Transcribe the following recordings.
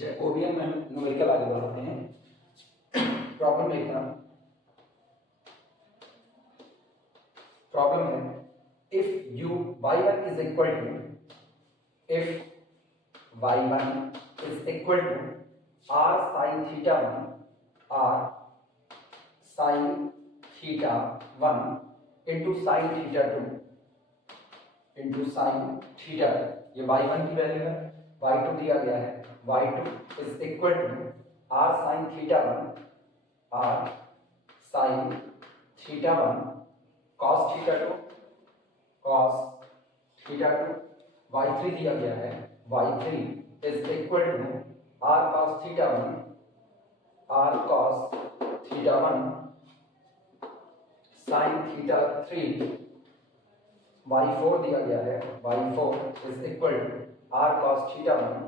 Jacobian में हम numerical आगे बढ़ाते हैं। प्रॉब्लम लिखना। प्रॉब्लम है if y1 is equal to r sin theta 1 into sin theta 2 into sin theta, ये y1 की वैल्यू है, y2 दिया गया है, y2 is equal to r sin theta 1 cos theta 2 y3 दिया गया है, y3 is equal to r cos theta 1 sin theta 3, y4 दिया गया है, y4 is equal to r cos theta 1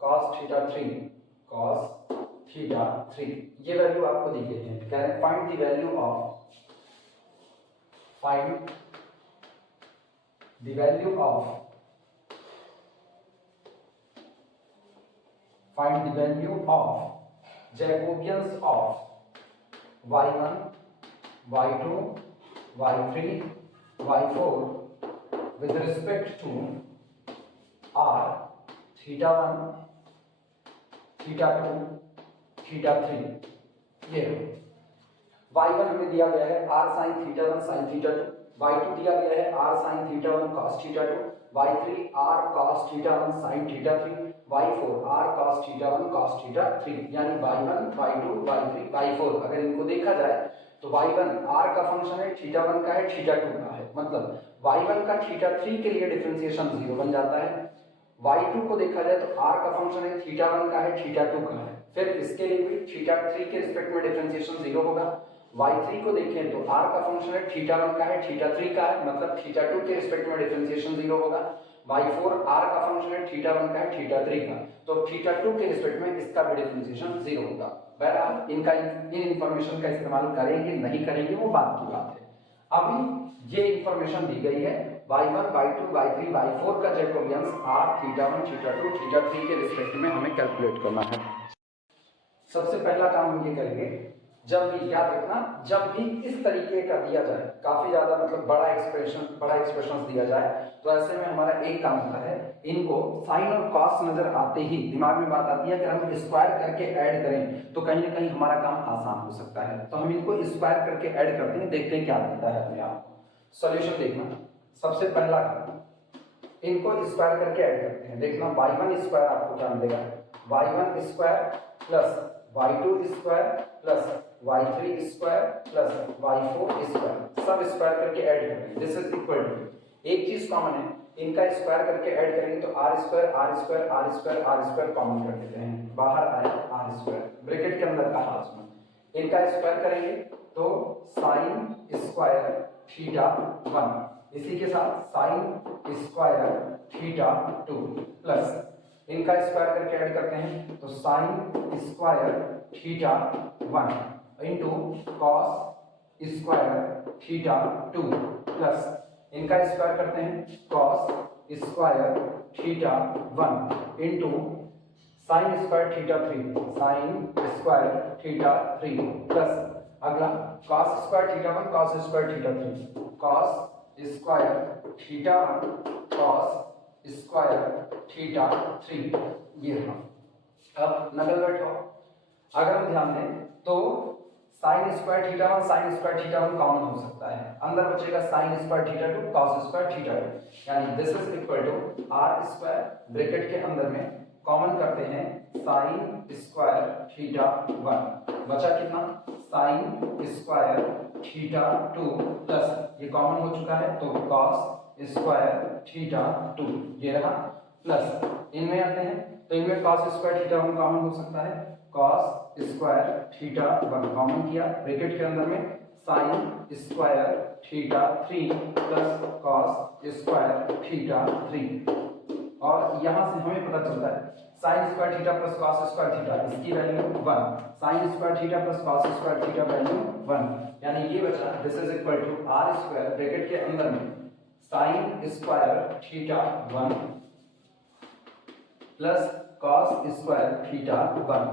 cos theta 3 ये वैल्यू आपको दी गई है। Can find the value of Jacobians of y1 y2 y3 y4 with respect to r theta 1 theta 2 theta 3। ये y1 हमें दिया गया है r sin theta 1 sin theta 2, y2 दिया गया है r sin theta 1 cos theta 2, y3 r cos theta 1 sin theta 3, y4 r cos theta 1 cos theta 3। यानी y1 y2 y3 y4 अगर इनको देखा जाए तो y1 r का फंक्शन है, थीटा 1 का है, थीटा 2 का है, मतलब y1 का थीटा 3 के लिए डिफरेंशिएशन 0 बन जाता है। y2 को देखा जाए तो r का फंक्शन है, थीटा 1 का है, थीटा 2 का है, फिर इसके लिए भी थीटा 3 के रिस्पेक्ट में डिफरेंशिएशन 0 होगा। y3 को देखें तो r का फंक्शन है, थीटा 1 का है, थीटा 3 का है, मतलब थीटा 2 के रिस्पेक्ट में डिफरेंशिएशन 0 होगा। y4 r का फंक्शन है, थीटा 1 का है, थीटा 3 का, तो थीटा 2 के रिस्पेक्ट में इसका भी डिफरेंशिएशन 0 होगा। बहरहाल इन इंफॉर्मेशन का इस्तेमाल करेंगे नहीं करेंगे वो बात की बात है। अभी ये इंफॉर्मेशन दी गई है y1 y2 y3 y4 का Jacobians r theta 1 theta 2 theta 3 के रिस्पेक्ट में हमें कैलकुलेट करना है। सबसे पहला काम हम ये करेंगे, जब भी याद रखना, जब भी इस तरीके का दिया जाए, काफी ज्यादा मतलब बड़ा एक्सप्रेशन दिया जाए, तो ऐसे में हमारा एक काम होता है, इनको साइन और कॉस नजर आते ही दिमाग में बात आती है कि हम स्क्वायर करके ऐड करें तो कहीं ना कहीं हमारा काम आसान हो सकता है, तो हम इनको स्क्वायर करके ऐड करते हैं, देखते हैं क्या बनता है अपने आप। सॉल्यूशन देखना, सबसे पहला काम इनको स्क्वायर करके ऐड करते हैं। देखना y1 स्क्वायर आपको क्या मिलेगा, y1 square plus y2 square plus y3 square plus y4 square, सब स्क्वायर करके ऐड करेंगे। दिस इज इक्वल टू, एक चीज कॉमन है, इनका स्क्वायर करके ऐड करेंगे तो r स्क्वायर कॉमन कर देते हैं, बाहर आया r स्क्वायर, ब्रैकेट के अंदर का हाफ में इनका स्क्वायर करेंगे तो sin स्क्वायर थीटा 1, इसी के साथ sin स्क्वायर थीटा 2 प्लस इनका स्क्वायर करके ऐड करते हैं तो sin square theta 1 into cos square theta 2 plus इनका स्क्वायर करते हैं cos square theta 1 into sin square theta 3 plus अगला cos square theta 1 cos square theta 3 cos square theta 1 cos square theta 3। ये रहा। अब नकल बैठो, अगर हम ध्यान दें तो sin square theta 1 sin square theta 1 common हो सकता है, अंदर बचेगा sin square theta 2 cos square theta 2, यानी this is equal to r square, bracket के अंदर में कॉमन करते हैं sin स्क्वायर थीटा 1, बचा कितना sin स्क्वायर थीटा 2 प्लस ये कॉमन हो चुका है तो cos स्क्वायर थीटा 2, ये रहा, प्लस इनमें आते हैं तो इनमें cos स्क्वायर थीटा 1 कॉमन हो सकता है, cos स्क्वायर थीटा 1 कॉमन किया, ब्रैकेट के अंदर में sin square theta 3 plus cos square theta 3, और यहां से हमें पता चलता है sin square theta plus cos square theta, इसकी value 1, sin square theta plus cos square theta value 1, यानी ये बचा this is equal to r square, bracket के अंदर में sin square theta 1 plus cos square theta 1,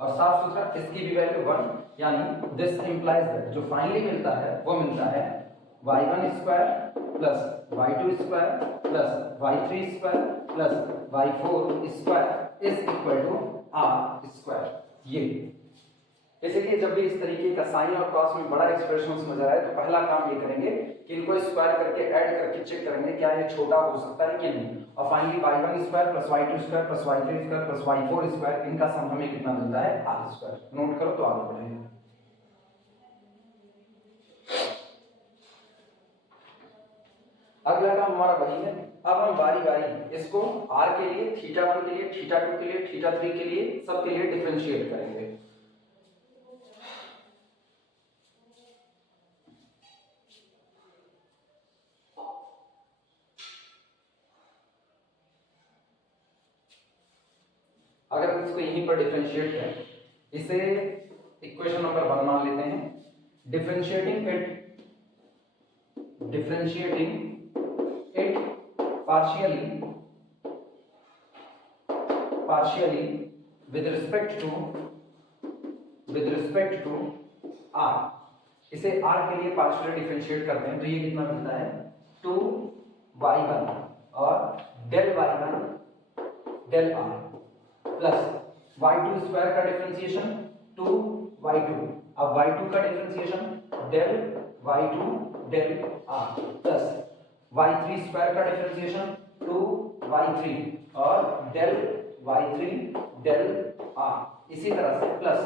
और साफ सुथरा इसकी भी वैल्यू 1, यानी दिस इंप्लाइज दैट जो फाइनली मिलता है वो मिलता है y1 square plus y2 square plus y3 square plus y4 square is equal to r square. ये इसलिए जब भी इस तरीके का साइन और कॉस में बड़ा एक्सप्रेशन नजर आए तो पहला काम ये करेंगे कि इनको स्क्वायर करके ऐड करके चेक करेंगे क्या ये छोटा हो सकता है कि नहीं, और finally y1 square plus y2 square plus y3 square plus y4 square इनका सम हमें कितना मिलता है r स्क्वायर। नोट करो तो आगे बढ़ेंगे। अगला काम हमारा वही है। अब हम बारी बारी इसको r के लिए, थीटा 1 के लिए, थीटा 2 के लिए, थीटा 3 के लिए, सब के लिए डिफरेंशिएट करेंगे। अगर हम इसको यहीं पर डिफरेंशिएट करें, इसे इक्वेशन नंबर 1 मान लेते हैं। Differentiating it partially with respect to r, इसे r के लिए पार्शियली डिफरेंशिएट करते हैं तो ये कितना मिलता है 2y1 और del y1 del r plus y2 square का डिफरेंशिएशन 2y2, अब y2 का differentiation del y2 del r plus y3 square का डिफरेंशिएशन 2y3 और डेल y3 डेल r, इसी तरह से प्लस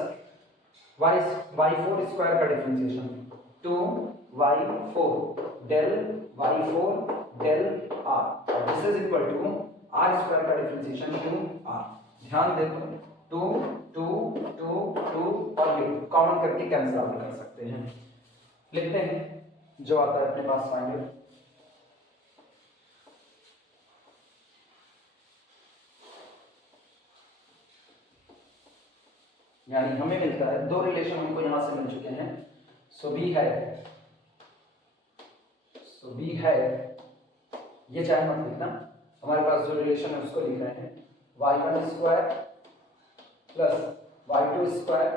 y4 स्क्वायर का differentiation 2y4 del y4 del r, this is equal to r square का differentiation 2r। ध्यान देखो 2 2 2 2 और ये कॉमन करके कैंसिल आउट कर सकते हैं। लिखते हैं जो आता है अपने पास फाइंड, यानी हमें मिलता है दो रिलेशन हमको यहां से मिल चुके हैं। सो बी है ये चाहे मत लिखना, हमारे पास जो रिलेशन है उसको लिख रहे हैं y1 square plus y2 square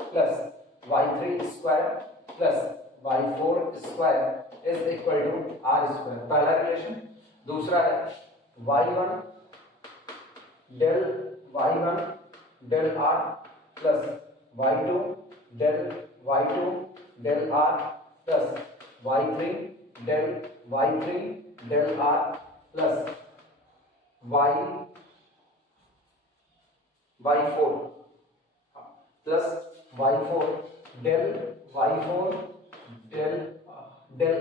plus y3 square plus y4 square is equal to r square, पहला रिलेशन। दूसरा है y1 del r plus y2 del r plus y3 del r plus y4 plus y4 del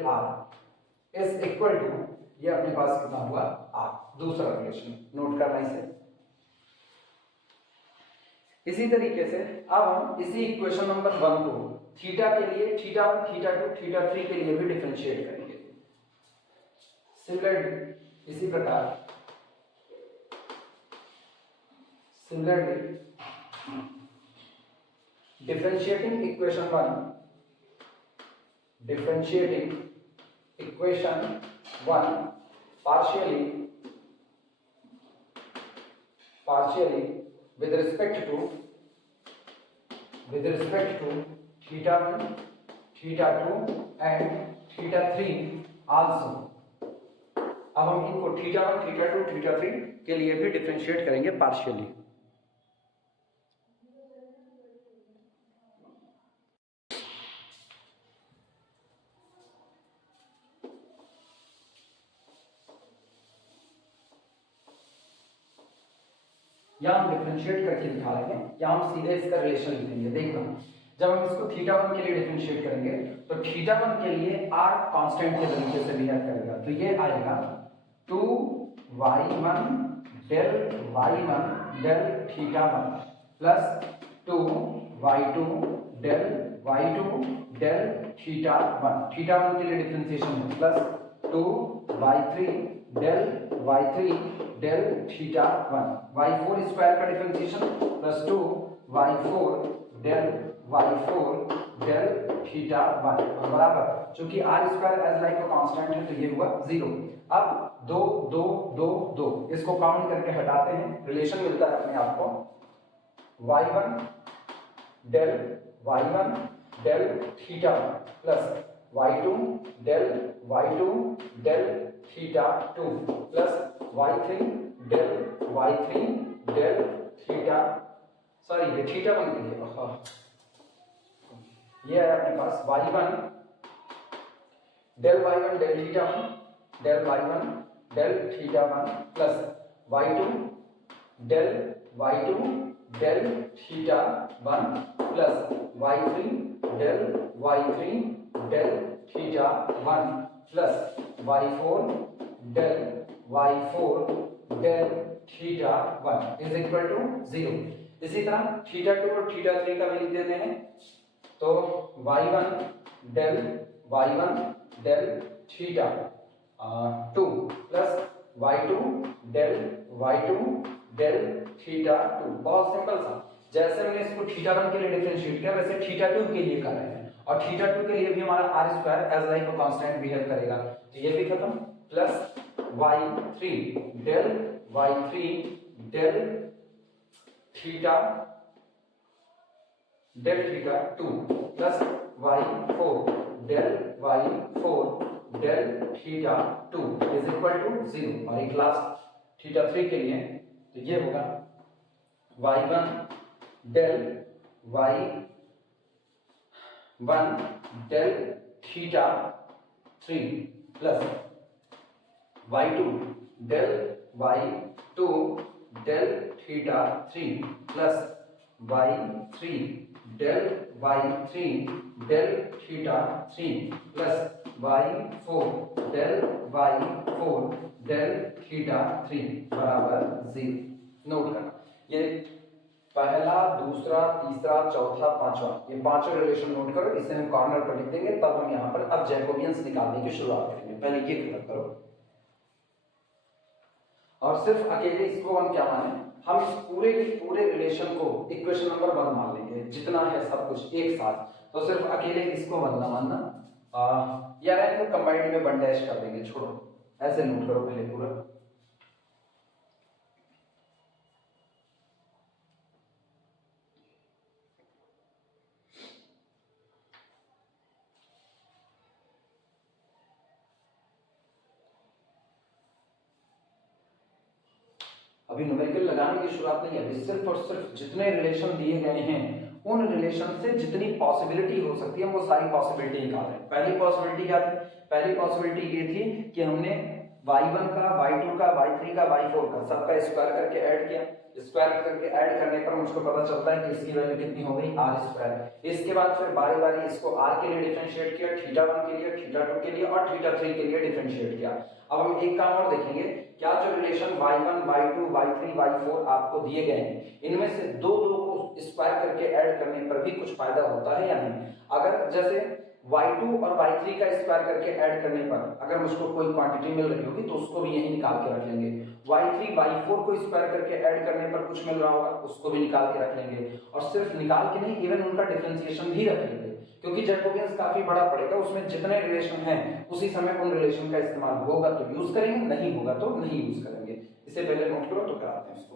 r is equal to, ये अपने पास कितना हुआ r, दूसरा relation. Note करना इसे। इसी तरीके से अब हम इसी इक्वेशन नंबर 1 को थीटा के लिए, थीटा 1 थीटा 2 थीटा 3 के लिए भी डिफरेंशिएट करेंगे। सिमिलरली इसी प्रकार differentiating equation 1 partially with respect to theta 1 theta 2 and theta 3 also। अब हम इनको थीटा 1 थीटा 2 थीटा 3 के लिए भी डिफरेंशिएट करेंगे पार्शियली। या हम डिफरेंशिएट करके दिखा लेंगे या हम सीधे इसका रिलेशन लिखेंगे। देखना, जब हम इसको थीटा 1 के लिए डिफरेंशिएट करेंगे तो थीटा 1 के लिए r कांस्टेंट के तरीके से बिहेव करेगा, तो ये आएगा 2y1 del theta 1 plus 2y2 del theta 1, theta 1 के लिए डिफरेंशिएशन है plus 2y3 del theta 1, y4 square का differentiation plus 2y4 del theta 1 बराबर, चूंकि r square as like constant है तो ये हुआ 0। अब 2 2 2 2 इसको इसको काउंट करके हटाते हैं, रिलेशन मिलता है अपने आप को, y1 del y1 del theta plus y2 del y2 del theta 2 plus y3 del y3 del theta, sorry ये थीटा बन गई है, ये है अपने पास y1 del y1 del theta 1 del y1 del theta 1 plus y2 del y2 del theta 1 plus y3 del y3 del theta 1 plus y4 del y4 del theta 1 is equal to 0। इसी तरह theta 2 और theta 3 का भी लिख देते हैं, तो y1 del theta 2 plus y2 del theta 2। बहुत सिंपल सा, जैसे हमने इसको थीटा 1 के लिए डिफरेंशिएट किया वैसे थीटा 2 के लिए कर रहे हैं, और थीटा 2 के लिए भी हमारा r square as like constant behave करेगा, तो ये भी खत्म, plus y3 del theta 2 plus y4 del theta 2 is equal to 0। और एक लास्ट थीटा 3 के लिए, तो ये होगा y1 del theta 3 plus y2 del theta 3 plus y3 del theta 3 plus y4 del theta 3 बराबर 0। नोट करना, ये पहला, दूसरा, तीसरा, चौथा, पांचवा, ये पांचों रिलेशन नोट करो, इसे हम कॉर्नर पर लिख देंगे, तब हम यहाँ पर अब जैकोबियंस निकालने की शुरुआत करेंगे। पहले ये खत्म करो, और सिर्फ अकेले इसको हम क्या माने, हम इस पूरे के पूरे रिलेशन को इक्वेशन नंबर 1 मान लेंगे, जितना है सब कुछ एक साथ, तो सिर्फ अकेले इसको 1 ना मानना, या इनको कंबाइंड में 1 डैश कर देंगे, छोड़ो, ऐसे नोट करो पहले पूरा। अभी न्यूमेरिकल लगाने की शुरुआत नहीं है, अभी सिर्फ और सिर्फ जितने रिलेशन दिए गए हैं उन रिलेशन से जितनी पॉसिबिलिटी हो सकती है वो सारी पॉसिबिलिटी निकाल रहे हैं। पहली पॉसिबिलिटी क्या थी? पहली पॉसिबिलिटी ये थी कि हमने y1 का, y2 का, y3 का, y4 का सबका स्क्वायर करके ऐड किया, स्क्वायर करके ऐड करने पर मुझको पता चलता है कि इसकी वैल्यू कितनी हो गई, r स्क्वायर। इसके बाद फिर बारी बारी इसको r के लिए डिफरेंशिएट किया, थीटा 1 के लिए, थीटा 2 के लिए और थीटा 3 के लिए डिफरेंशिएट किया। अब हम एक काम और देखेंगे, क्या जो relation y1, y2, y3, y4 आपको दिए गए हैं इनमें से दो को स्क्वायर करके ऐड करने पर भी कुछ फायदा होता है या नहीं। अगर जैसे y2 और y3 का स्क्वायर करके ऐड करने पर अगर मुझको कोई क्वांटिटी मिल रही होगी तो उसको भी यही निकाल के रख लेंगे, y3 y4 को स्क्वायर करके ऐड करने पर कुछ मिल रहा होगा उसको भी निकाल के रख लेंगे, और सिर्फ निकाल के नहीं इवन उनका डिफरेंशिएशन भी रख लेंगे, क्योंकि जैकोबियंस काफी बड़ा पड़ेगा, उसमें जितने रिलेशन हैं उसी समय उन रिलेशन का इस्तेमाल होगा तो यूज करेंगे, नहीं होगा तो नहीं यूज करेंगे। इसे पहले नोट करो तो कराते हैं इसको।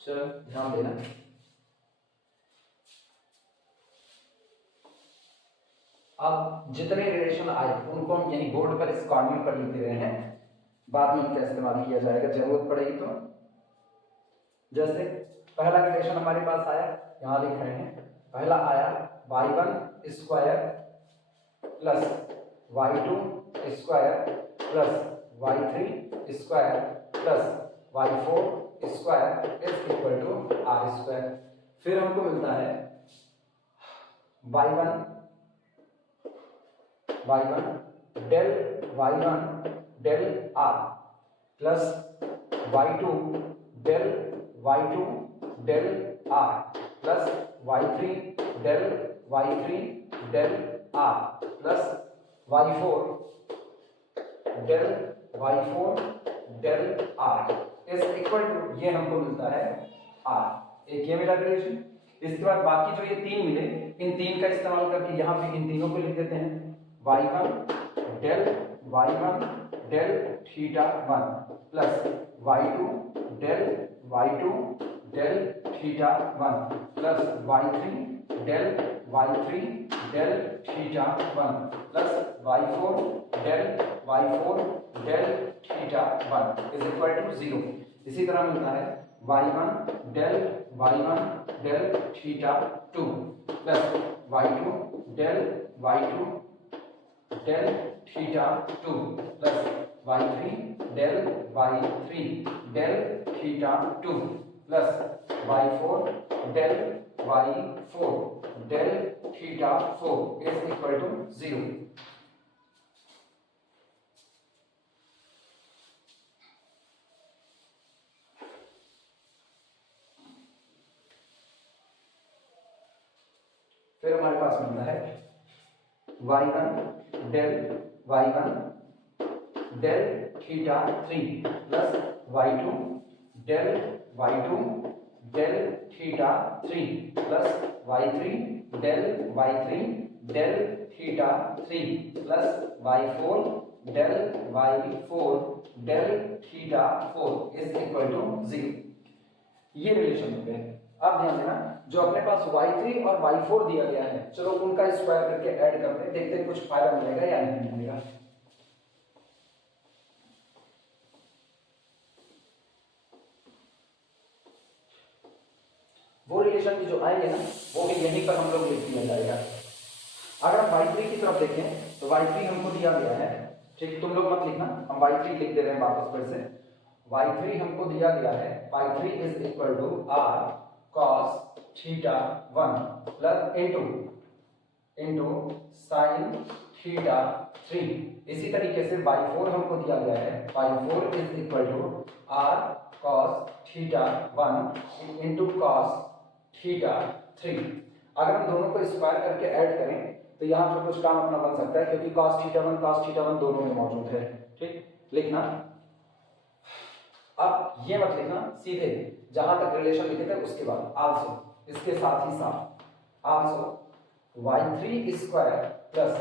चलो ध्यान देना, अब जितने रिलेशन आए उनको हम यही बोर्ड पर इस कॉर्नर पर लिख दे रहे हैं, बाद में उनका इस्तेमाल किया जाएगा जरूरत पड़ेगी तो। जैसे पहला रिलेशन हमारे पास आया, यहां लिख रहे हैं, पहला आया y1 square plus y2 square plus y3 square plus y4 square is equal to r square. फिर हमको मिलता है y1 y1 del y1 del r plus y2 del y2 del r plus y3 del y3 del r plus y4 del y4 del r is equal to, ये हमको मिलता है r। एक ये मिला रिलेशन। इसके बाद बाकी जो ये तीन मिले, इन तीन का इस्तेमाल करके यहाँ पे इन तीनों को लिख देते हैं। y1 del theta 1 plus y2 del theta 1 plus y3 del theta 1 plus y4 del theta 1 is equal to 0। इसी तरह मिलता है y1 del theta 2 plus y2 del theta 2 plus y3 del theta 2 plus y4 del theta 4 is equal to 0। फिर हमारे पास मिलता है y1 del theta 3 plus y2 del theta 3 plus y3 del theta 3 plus y4 del theta 4 is equal to 0। ये relation हो गए। अब ध्यान देना, जो अपने पास y3 और y4 दिया गया है, चलो उनका स्क्वायर करके ऐड करते हैं, देखते हैं कुछ फायदा मिलेगा या नहीं मिलेगा। वो रिलेशन भी जो आएंगे ना, वो भी यहीं पर हम लोग लिख दिया जाएगा। अगर हम y3 की तरफ देखें तो y3 हमको दिया गया है, ठीक, तुम लोग मत लिखना, हम y3 लिख दे रहे हैं वापस फिर से। y3 हमको दिया गया है, y3 is equal to r cos theta 1 plus into sine theta 3। इसी तरीके से y4 हमको दिया गया है, y4 is equal to r cos theta 1 into cos theta 3। अगर हम दोनों को स्क्वायर करके ऐड करें तो यहाँ पर कुछ काम अपना बन सकता है, क्योंकि cos थीटा 1 दोनों में मौजूद है, ठीक, लिखना। अब ये मत लिखना, सीधे जहां तक रिलेशन लिखे थे उसके बाद आल्सो, इसके साथ ही साथ also y3 square plus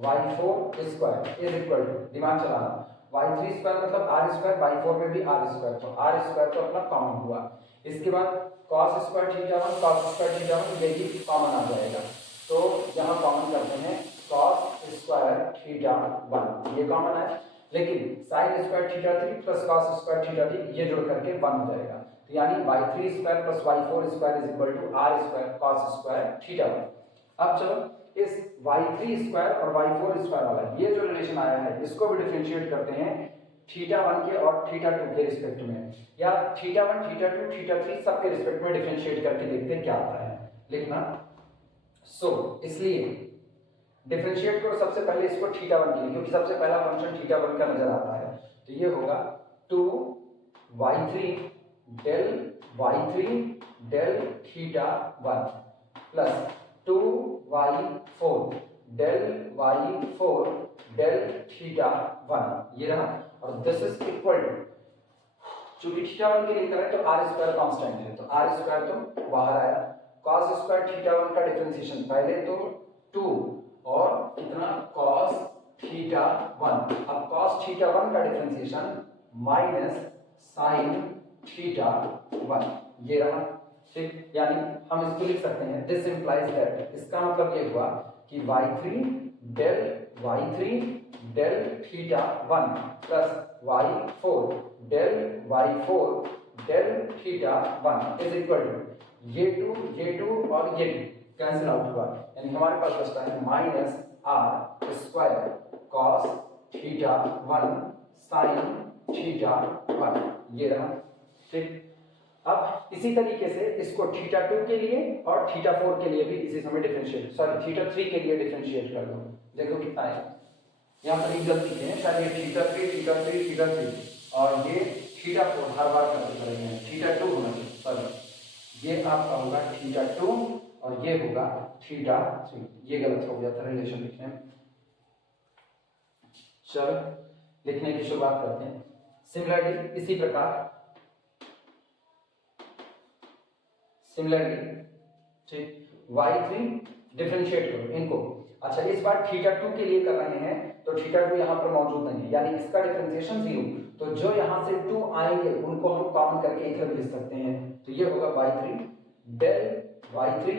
y4 square is equal to, दिमाग चलाना, y3 स्क्वायर मतलब r स्क्वायर, y4 में भी r स्क्वायर, तो r स्क्वायर तो अपना कॉमन हुआ। इसके बाद cos square theta 1 cos square theta 1 ये भी कॉमन आ जाएगा, तो यहाँ कॉमन करते हैं cos स्क्वायर थीटा 1 ये कॉमन है, लेकिन sin square theta 3 plus cos square theta 3 ये जोड़ करके 1 हो जाएगा, तो यानी y3 square plus y4 square is equal to r square cos square theta 1। अब चलो इस y3 स्क्वायर और y4 स्क्वायर वाला ये जो रिलेशन आया है, इसको भी डिफरेंशिएट करते हैं थीटा 1 के और थीटा 2 के रिस्पेक्ट में, या थीटा 1 थीटा 2 थीटा 3 सब के रिस्पेक्ट में डिफरेंशिएट करके देखते हैं क्या आता है, लिखना। इसलिए डिफरेंशिएट करो सबसे पहले इसको थीटा 1 के लिए, क्योंकि सबसे पहला फंक्शन थीटा 1 का नजर आता है, तो ये होगा 2y3 del theta 1 plus 2y4 del theta 1 ये रहा, और दिस इज इक्वल टू, चूंकि थीटा 1 के लिए करें तो r स्क्वायर कांस्टेंट है, तो r स्क्वायर तो बाहर आया, cos स्क्वायर थीटा 1 का डिफरेंशिएशन पहले तो 2 और कितना cos थीटा 1, अब cos थीटा 1 का डिफरेंशिएशन माइनस sin थीटा 1 ये रहा, ठीक, यानी हम इसको लिख सकते हैं दिस इंप्लाइज दैट, इसका मतलब ये हुआ कि y3 del theta 1 plus y4 del theta 1 is equal to ये 2 और ये 2 कैंसिल आउट हुआ, यानी हमारे पास बचता है minus r square cos theta 1 sin theta 1 ये रहा, ठीक। अब इसी तरीके से इसको थीटा 2 के लिए और थीटा 4 के लिए भी इसी समय डिफरेंशिएट, सॉरी थीटा 3 के लिए डिफरेंशिएट कर दो, देखो कितना है यहाँ पर एक गलती है, शायद ये थीटा 3 थीटा 3 थीटा 3 और ये थीटा 4 हर बार करते करेंगे, थीटा 2 होना चाहिए, सॉरी ये आपका होगा थीटा 2 और ये होगा थीटा 3, ये गलत हो गया था रिलेशन लिखने में। चलो लिखने की शुरुआत करते हैं। सिमिलरली इसी प्रकार ठीक y3 डिफरेंशिएट करो इनको। अच्छा इस बार थीटा 2 के लिए कर रहे हैं तो थीटा 2 यहाँ पर मौजूद नहीं है, यानी इसका डिफरेंशिएशन 0, तो जो यहाँ से 2 आएंगे उनको हम कॉमन करके इधर भेज सकते हैं, तो ये होगा y3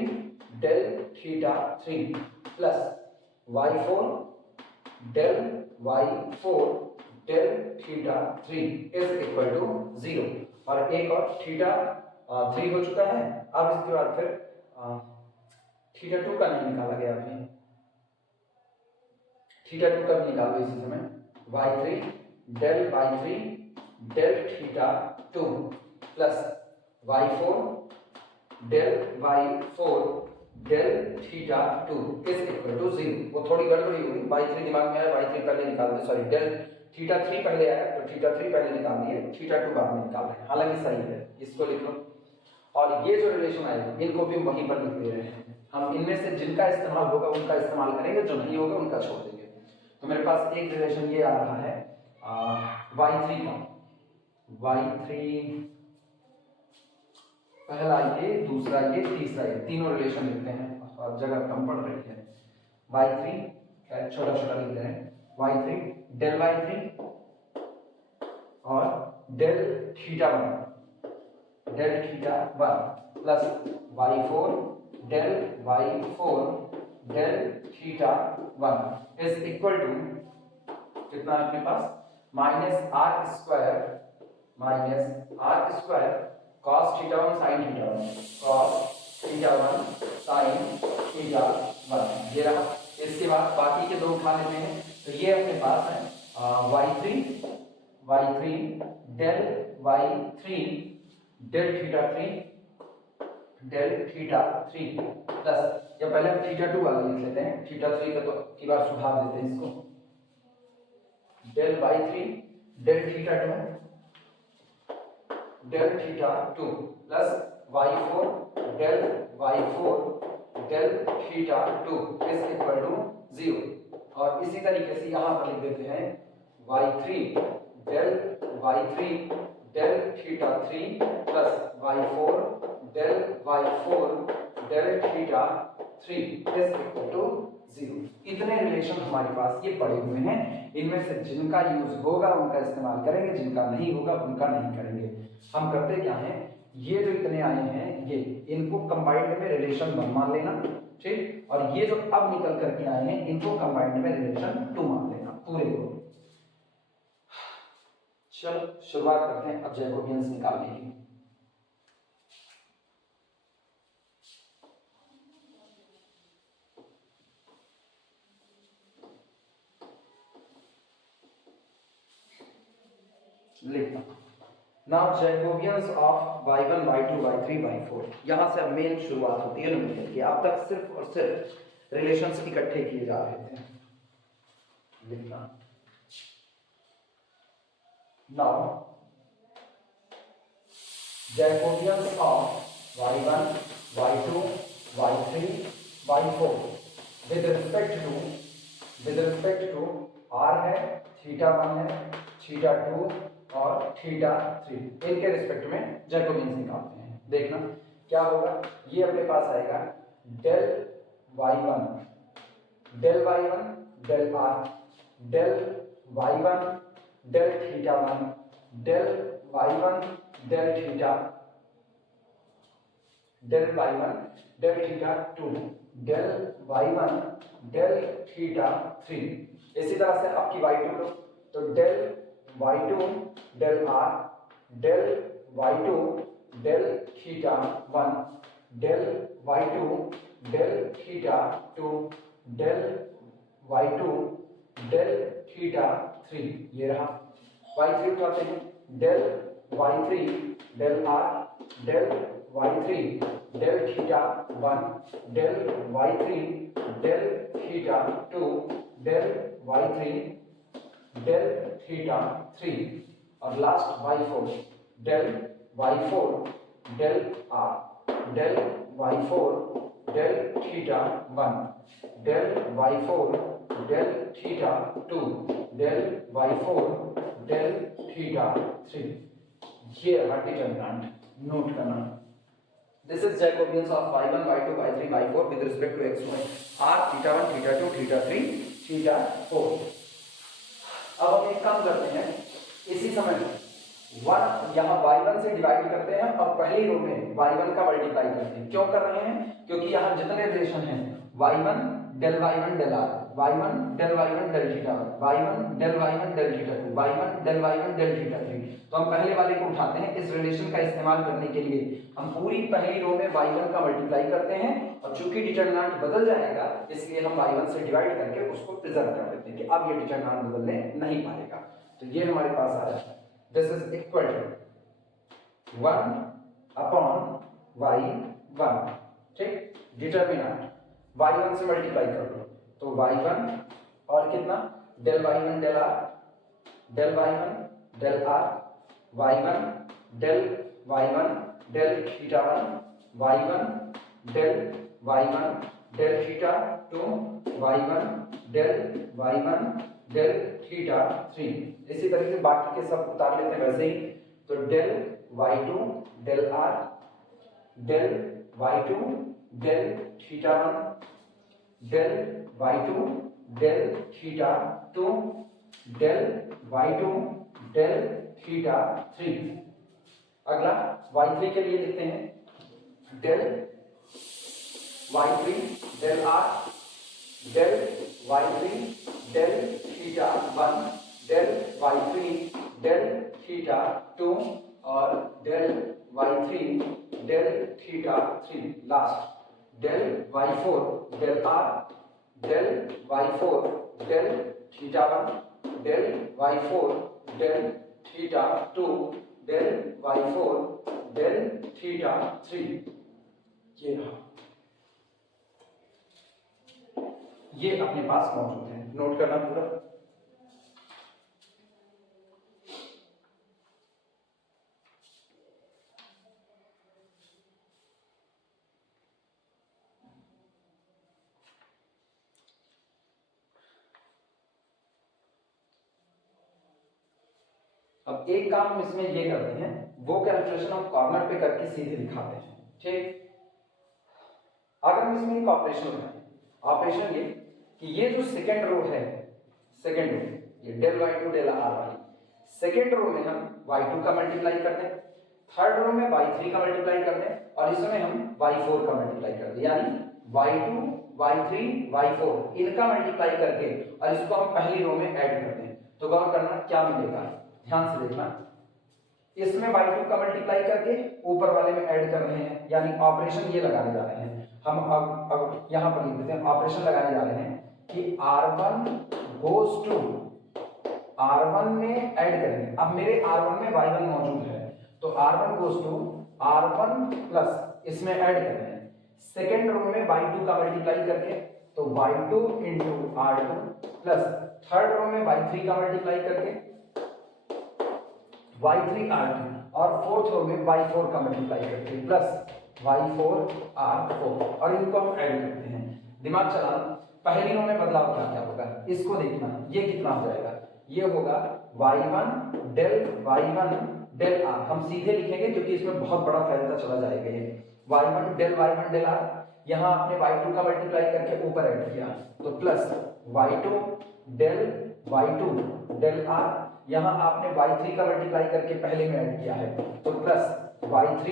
del theta 3 plus y4 del y4 del theta 3 is equal to 0। और एक और थीटा 3 हो चुका है। अब इसके बाद फिर थीटा 2 का नहीं निकाला गया अभी, थीटा 2 का भी निकाल दो इसी समय, y3 del theta 2 plus y4 del y4 del theta 2 is equal to 0। वो थोड़ी गड़बड़ी हुई, y3 दिमाग में आया, y3 पहले निकाल दिया, सॉरी डेल थीटा 3 पहले आया तो थीटा 3 पहले निकाल दिए, थीटा 2 बाद में निकाल रहे हैं, हालांकि सही है, इसको लिख लो। और ये जो रिलेशन आएगा इनको भी वहीं पर लिख दे रहे हैं, हम इनमें से जिनका इस्तेमाल होगा उनका इस्तेमाल करेंगे, जो नहीं होगा उनका छोड़ देंगे। तो मेरे पास एक रिलेशन ये आ रहा है y3 का, y3 पहला ये, दूसरा ये, तीसरा ये, तीनों रिलेशन लिखते हैं और जगह कम पड़ रही है। y3 छोटा छोटा लिखते हैं, y3 डेल y3 और del theta 1 plus y4 del y4 del theta 1 is equal to कितना है अपने पास, minus r square cos theta 1 sin theta 1 cos theta 1 sin theta 1, ये रहा। इसके बाद बाकी के दो उठा लेते हैं, तो ये अपने पास है y3 del y3 del theta 3 plus, या पहले हम थीटा 2 वाला लिख लेते हैं, थीटा 3 का तो की बार सुधार देते हैं इसको, del y3 del theta 2 plus y4 del theta 2 is equal to 0। और इसी तरीके से यहां पर लिख देते हैं y3 del theta 3 plus y4 del theta 3 is equal to 0। इतने रिलेशन हमारे पास ये पड़े हुए हैं, इनमें से जिनका यूज होगा उनका इस्तेमाल करेंगे, जिनका नहीं होगा उनका नहीं करेंगे। हम करते क्या है, ये जो इतने आए हैं ये इनको कंबाइंड में रिलेशन 1 मान लेना, ठीक, और ये जो अब निकल करके आए हैं इनको कंबाइंड में रिलेशन 2 मान लेना पूरे को। चलो शुरुआत करते हैं अब जैकोबियंस निकालने की। लिखना now Jacobians of y1 y2 y3 y4, यहां से अब मेन शुरुआत होती है न्यूमेरिकल की। अब तक सिर्फ और सिर्फ रिलेशंस इकट्ठे किए जा रहे थे। लिखना now Jacobians of y1 y2 y3 y4 with respect to r है, थीटा 1 है, थीटा 2 और थीटा 3, इनके रिस्पेक्ट में जैकोबियंस निकालते हैं। देखना क्या होगा, ये अपने पास आएगा del y1 del r del y1 del theta 1 del y1 del theta del theta 2 del y1 del theta 3। इसी तरह से आपकी y2 लो, तो del y2 del r del y2 del theta 1 del y2 del theta 2 del y2 del theta 3, ये रहा। y3 उठाते हैं, del y3 del r del y3 del theta 1 del y3 del theta 2 del y3 del theta 3 और last y4 del y4 del r del y4 del theta 1 del y4 del theta 2 del y4 del theta 3। ये रहा determinant, note करना। This is Jacobians of y1, y2, y3, y4 with respect to x, y, r, theta 1, theta 2, theta 3, theta 4। अब हम एक काम करते हैं, इसी समय वन यहाँ y1 से डिवाइड करते हैं और पहली रो में y1 का मल्टीप्लाई करते हैं। क्यों कर रहे हैं? क्योंकि यहाँ जितने रिलेशन हैं y1 del y1 del r, y1 del y1 del theta 1, y1 del y1 del theta 2, y1 del y1 del theta 3, तो हम पहले वाले को उठाते हैं। इस रिलेशन का इस्तेमाल करने के लिए हम पूरी पहली रो में y1 का मल्टीप्लाई करते हैं और चूंकि डिटरमिनेंट बदल जाएगा इसलिए हम y1 से डिवाइड करके उसको प्रिजर्व कर देते हैं कि अब ये डिटरमिनेंट बदलने नहीं पाएगा। तो ये हमारे पास आ जाता है, this is equal to 1 upon y1, ठीक। डिटरमिनेंट y1 से मल्टीप्लाई कर दो तो y1 और कितना del y1 del r del y1 del r y1 del y1 del theta 1 y1 del y1 del theta 2 y1 del y1 del theta 3। इसी तरीके से बाकी के सब उतार लेते हैं वैसे ही। तो del y2 del r del y2 del theta 1 del y2 del theta 2 del y2 del theta 3। अगला y3 के लिए लिखते हैं del y3 del r del y3 del theta 1 del y3 del theta 2 और del y3 del theta 3। Last del y4 del r del y4 del theta 1 del y4 del theta 2 del y4 del theta 3। ये रहा, ये अपने पास मौजूद है, note करना पूरा। अब एक काम हम इसमें ये करते हैं, वो कैलकुलेशन हम कॉर्नर पे करके सीधे दिखाते हैं, ठीक। अगर हम इसमें एक ऑपरेशन लगाएं, ऑपरेशन ये कि ये जो सेकेंड रो है, सेकेंड रो ये del y2 del r वाली, सेकेंड रो में हम y2 का मल्टीप्लाई कर दें, थर्ड रो में y3 का मल्टीप्लाई कर दें और इसमें हम y4 का मल्टीप्लाई कर दें, यानी y2 y3 y4 इनका मल्टीप्लाई करके और इसको हम पहली रो में ऐड कर दें। तो गौर करना क्या मिलेगा, ध्यान से देखना। इसमें y2 का मल्टीप्लाई करके ऊपर वाले में ऐड कर रहे हैं, यानी ऑपरेशन ये लगाने जा रहे हैं हम। अब यहां पर लिख देते हैं, ऑपरेशन लगाने जा रहे हैं कि r1 goes to r1 में ऐड करेंगे। अब मेरे r1 में y1 मौजूद है तो r1 goes to r1 plus इसमें ऐड कर रहे हैं सेकेंड रो में y2 का मल्टीप्लाई करके, तो y2 into r2 plus third row में y3 का मल्टीप्लाई करके y3 r2 और फोर्थ रो में y4 का मल्टीप्लाई करके प्लस y4 r4 और इनको हम ऐड करते हैं। दिमाग चलाना, पहली रो में बदलाव क्या क्या होगा इसको देखना। ये कितना हो जाएगा, ये होगा y1 del r, हम सीधे लिखेंगे क्योंकि इसमें बहुत बड़ा फैलता चला जाएगा। ये y1 del r, यहाँ आपने y2 का मल्टीप्लाई करके ऊपर ऐड किया तो प्लस y2 del r, यहाँ आपने y3 का मल्टीप्लाई करके पहले में ऐड किया है तो प्लस y3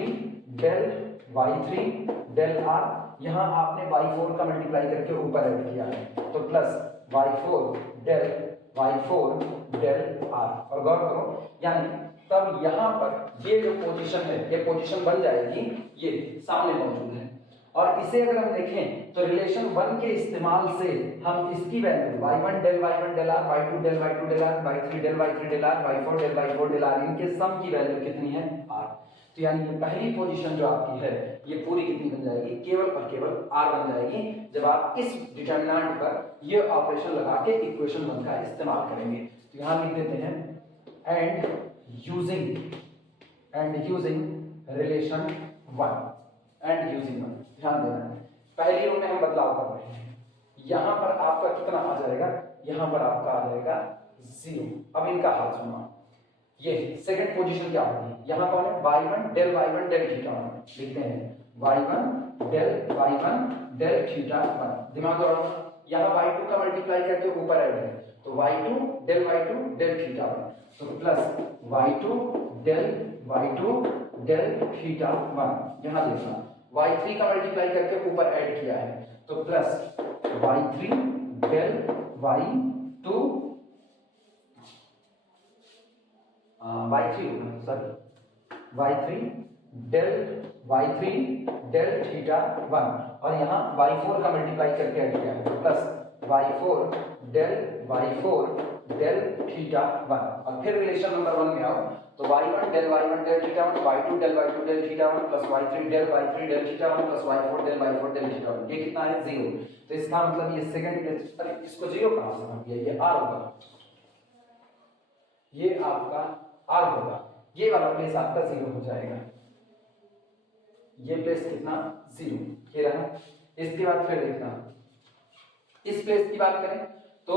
del r, यहाँ आपने y4 का मल्टीप्लाई करके ऊपर ऐड किया है तो प्लस y4 del r। और गौर करो, यानी तब यहाँ पर ये जो पोजीशन है ये पोजीशन बन जाएगी, ये सामने मौजूद है। और इसे अगर हम देखें तो रिलेशन 1 के इस्तेमाल से हम इसकी value y1 del r, y2 del y2 del r, y3 del y3 del r, y4 del y4 del r, इनके सम की वैल्यू कितनी है r। तो यानी ये पहली पोजीशन जो आपकी है ये पूरी कितनी बन जाएगी, केवल और केवल r बन जाएगी, जब आप इस डिटरमिनेंट पर ये ऑपरेशन लगा के इक्वेशन 1 का इस्तेमाल करेंगे। तो यहाँ लिख देते हैं and using relation 1 and using 1। ध्यान देना है पहली रो में हम बदलाव कर रहे हैं, यहाँ पर आपका कितना आ जाएगा, यहाँ पर आपका आ जाएगा 0। अब इनका हाल सुनना, ये सेकंड पोजीशन क्या होगी, यहाँ कौन है y1 del y1 del theta 1, लिखते हैं y1 डेल थीटा 1। दिमाग लगाओ, यहाँ y2 का मल्टीप्लाई करके ऊपर ऐड है तो y2 डेल थीटा 1, तो प्लस y2 डेल थीटा 1। यहाँ देखना y3 का मल्टीप्लाई करके ऊपर ऐड किया है तो plus y3 del y2 y3 del theta 1 और यहाँ y4 का मल्टीप्लाई करके ऐड किया है प्लस y4 डेल थीटा 1। और फिर रिलेशन नंबर 1 में आओ तो y1 del theta 1, y2 del theta 1 plus y3 del theta 1 plus y4 del theta 1। ये कितना है 0, तो इसका मतलब ये सेकंड प्लेस, अरे इसको 0 कहां से बन गया, ये r होगा, ये आपका r होगा, ये वाला प्लेस आपका 0 हो जाएगा, ये प्लेस कितना 0, ये रहा। इसके बाद फिर देखना इस प्लेस की बात करें तो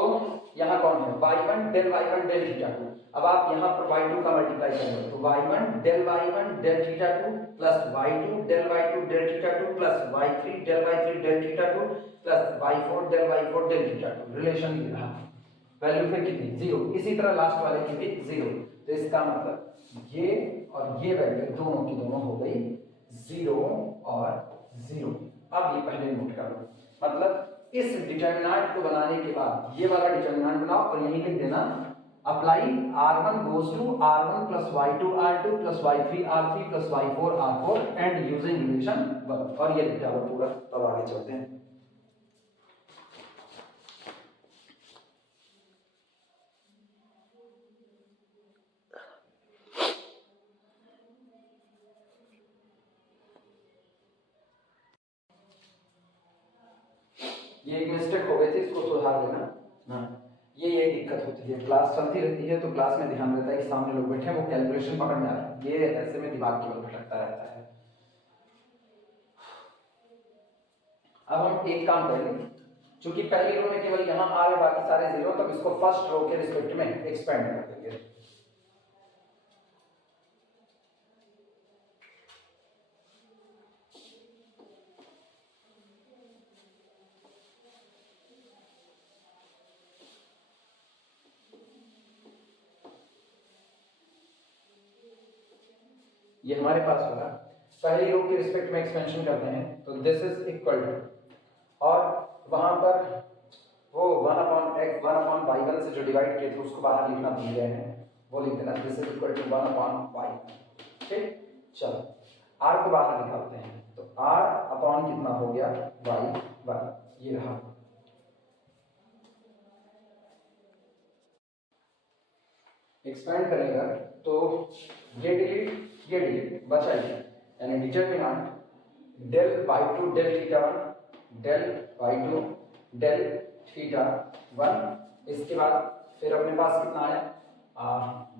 यहाँ कौन है y1 डेल थीटा 2। अब आप यहाँ पर y2 का मल्टीप्लाई करेंगे तो y1 del theta 2 plus y2 del theta 2 plus y3 del theta 2 plus y4 del theta 2। Relation ये रहा, वैल्यू फिर कितनी 0, इसी तरह लास्ट वाले की भी 0। तो इसका मतलब ये और ये वैल्यू दोनों की दोनों हो गई 0 और 0। अब ये पहले नोट कर लो, मतलब इस डिटरमिनेंट को बनाने के बाद ये वाला डिटरमिनेंट बनाओ और यही लिख देना apply r1 goes to r1 plus y2 r2 plus y3 r3 plus y4 r4 and using relation 1, और ये लिख जाओ पूरा। अब आगे चलते हैं। ये एक मिस्टेक हो गई थी, इसको सुधार लेना ना, ये दिक्कत होती है, क्लास चलती रहती है तो क्लास में ध्यान रहता है कि सामने लोग बैठे हैं, वो कैलकुलेशन पकड़ में आ रहा है, ये ऐसे में दिमाग केवल भटकता रहता है। अब हम एक काम करेंगे, क्योंकि पहली रो में केवल यहाँ आ रहे बाकी सारे 0, तब इसको फर्स्ट रो के रिस्पेक्ट में एक्सपेंड कर देंगे। ये हमारे पास होगा, पहली रो के रिस्पेक्ट में एक्सपेंशन करते हैं तो दिस इज इक्वल टू, और वहां पर वो 1/y1 से जो डिवाइड किए थे उसको बाहर लिखना भूल गए हैं, वो लिख देना this is equal to 1/y। ठीक, चलो r को बाहर निकालते हैं तो r अपॉन कितना हो गया y1, ये रहा। एक्सपेंड करेगा तो ये डिलीट बचा ही, यानी determinant del y2 del theta 1 del y2 del theta 1। इसके बाद फिर अपने पास कितना आया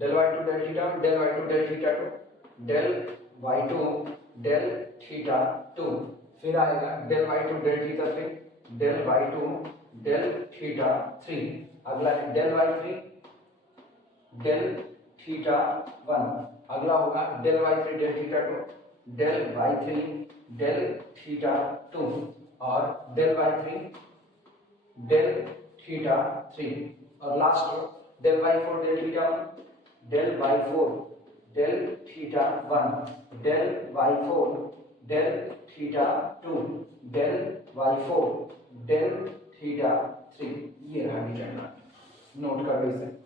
del y2 del theta 1 del y2 del theta 2 del y2 del theta 2, फिर आएगा del y2 del theta 3 del y2 del theta 3, अगला है डेल y3 डेल थीटा 1, अगला होगा del y3 del theta 2 del y3 del theta 2 और del y3 del theta 3, और last del y4 del theta 1 del y4 del theta 1 del y4 del theta 2 del y4 del theta 3। ये रहा determinant, note कर लो इसे।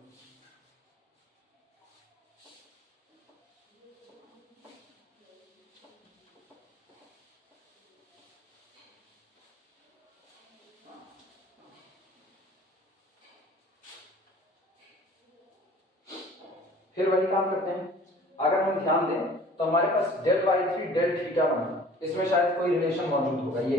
फिर वही काम करते हैं, अगर हम ध्यान दें तो हमारे पास del Y three del theta one, इसमें शायद कोई रिलेशन मौजूद होगा, ये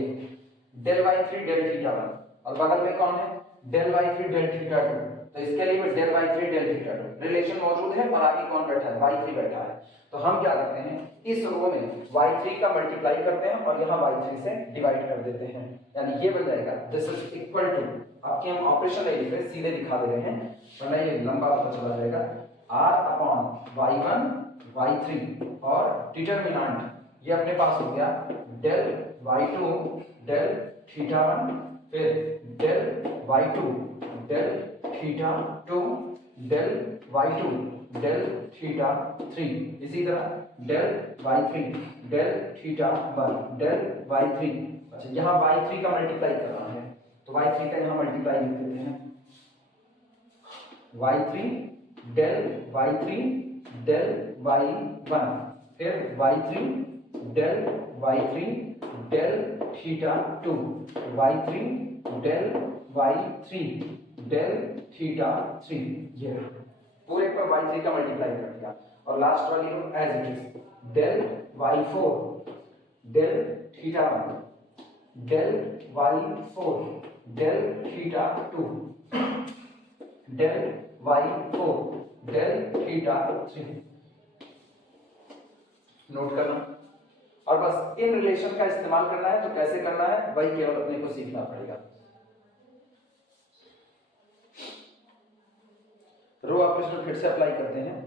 del Y three del theta one, और बगल में कौन है del Y three del theta two, तो इसके लिए del Y three del theta two relation मौजूद है, और आगे कौन बैठा है वाई थ्री बैठा है। तो हम क्या करते हैं इस रो में वाई थ्री का मल्टीप्लाई करते हैं और यहाँ वाई थ्री से डिवाइड कर देते हैं, यानी ये बन जाएगा दिस इज इक्वल टू, आपके हम ऑपरेशन नहीं लिख रहे सीधे दिखा दे रहे हैं वरना ये लंबा होता चला जाएगा, r upon Y one Y three और डिटरमिनेंट ये अपने पास हो गया del Y two del theta one, फिर del Y two del theta two del Y two del theta three, इसी तरह del Y three del theta one del Y three. अच्छा यहाँ वाई थ्री का मल्टीप्लाई करना है तो वाई थ्री का यहाँ मल्टीप्लाई लिख देते हैं, Y three del Y one, फिर Y three del theta two, Y three del theta three, ये पूरे पर वाई थ्री का मल्टीप्लाई कर दिया, और लास्ट वाली row as it is del Y four del theta one del Y four del theta two del Y four del theta three, note करना। और बस इन रिलेशन का इस्तेमाल करना है, तो कैसे करना है वही केवल अपने को सीखना पड़ेगा। रो ऑपरेशन फिर से अप्लाई करते हैं,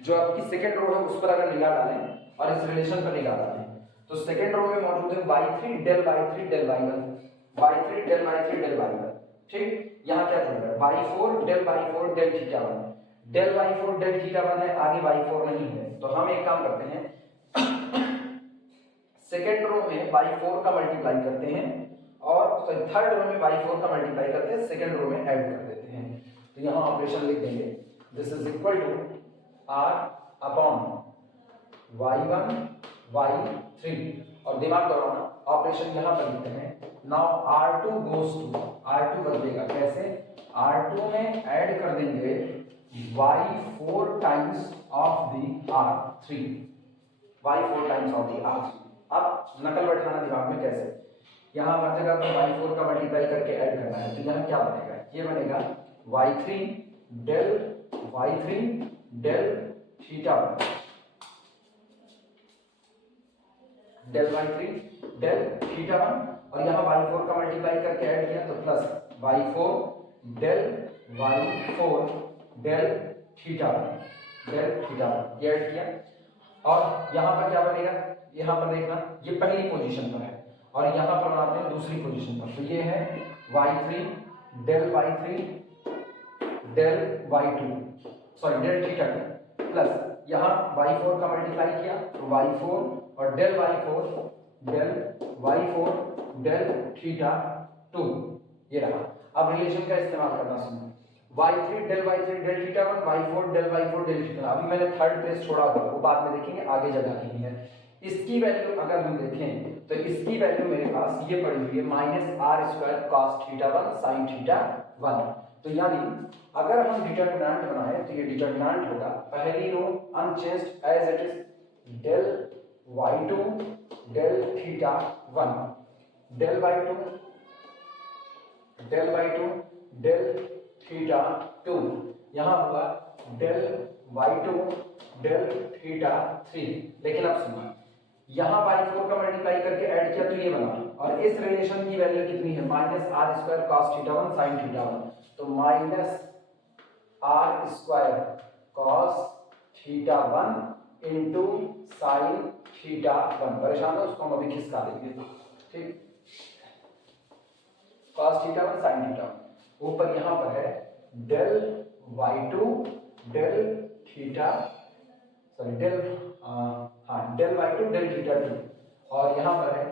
जो आपकी सेकेंड रो है उस पर अगर निगाह डालें और इस रिलेशन पर निगाह डालें तो सेकेंड रो में मौजूद है y3 del y3 del y1, y3 del y3 del y1, ठीक। यहाँ क्या जुड़ रहा है y4 del theta one, del y4 del theta one है, आगे y4 नहीं है, तो हम एक काम करते हैं सेकेंड रो में y4 का मल्टीप्लाई करते हैं और थर्ड रो में y4 का मल्टीप्लाई करते हैं, सेकेंड रो में ऐड कर देते हैं। तो यहाँ ऑपरेशन लिख देंगे this is equal to r upon y1 y3, और दिमाग दौड़ाना ऑपरेशन यहाँ पर लिखते हैं। Now r2 goes to, r2 बदलेगा कैसे, r2 में ऐड कर देंगे y4 times of the r3, y4 times of the r3। अब नकल बैठाना दिमाग में कैसे, यहाँ हर जगह पर y4 का मल्टीप्लाई करके ऐड करना है, तो यहाँ क्या बनेगा, ये बनेगा y3 del theta one del y3 del theta one, और यहाँ y4 का मल्टीप्लाई करके ऐड किया तो plus y4 del theta one ये ऐड किया, और यहाँ पर क्या बनेगा, यहाँ पर देखना ये पहली पोजीशन पर है और यहाँ पर बनाते हैं दूसरी पोजीशन पर, तो ये है y3 del y2 sorry del theta two, plus यहाँ y4 का मल्टीप्लाई किया तो y4 और del y4 del theta to, ये रहा। अब रिलेशन का इस्तेमाल करना सुनो, y3 del theta one, y4 del theta, अभी मैंने थर्ड प्लेस छोड़ा हुआ वो बाद में देखेंगे, आगे जगह नहीं है। इसकी वैल्यू अगर हम देखें तो इसकी वैल्यू मेरे पास ये पड़ी हुई है -r² cos theta one sin theta one, तो यानी अगर हम डिटरमिनेंट बनाए तो ये डिटरमिनेंट होगा पहली row unchanged as it is del y2 del theta one del y2 del theta two, यहाँ होगा del y2 del theta three. लेकिन अब सुनो, यहाँ y4 का मल्टीप्लाई करके ऐड किया तो ये बना, और इस रिलेशन की वैल्यू कितनी है -r² cos theta one sin theta one, तो -r² cos theta one into sin theta one, परेशान हो उसको हम अभी खिसका देंगे, ठीक। cos theta one sin theta one, ऊपर यहाँ पर है del y2 del theta sorry del y2 del theta two, और यहाँ पर है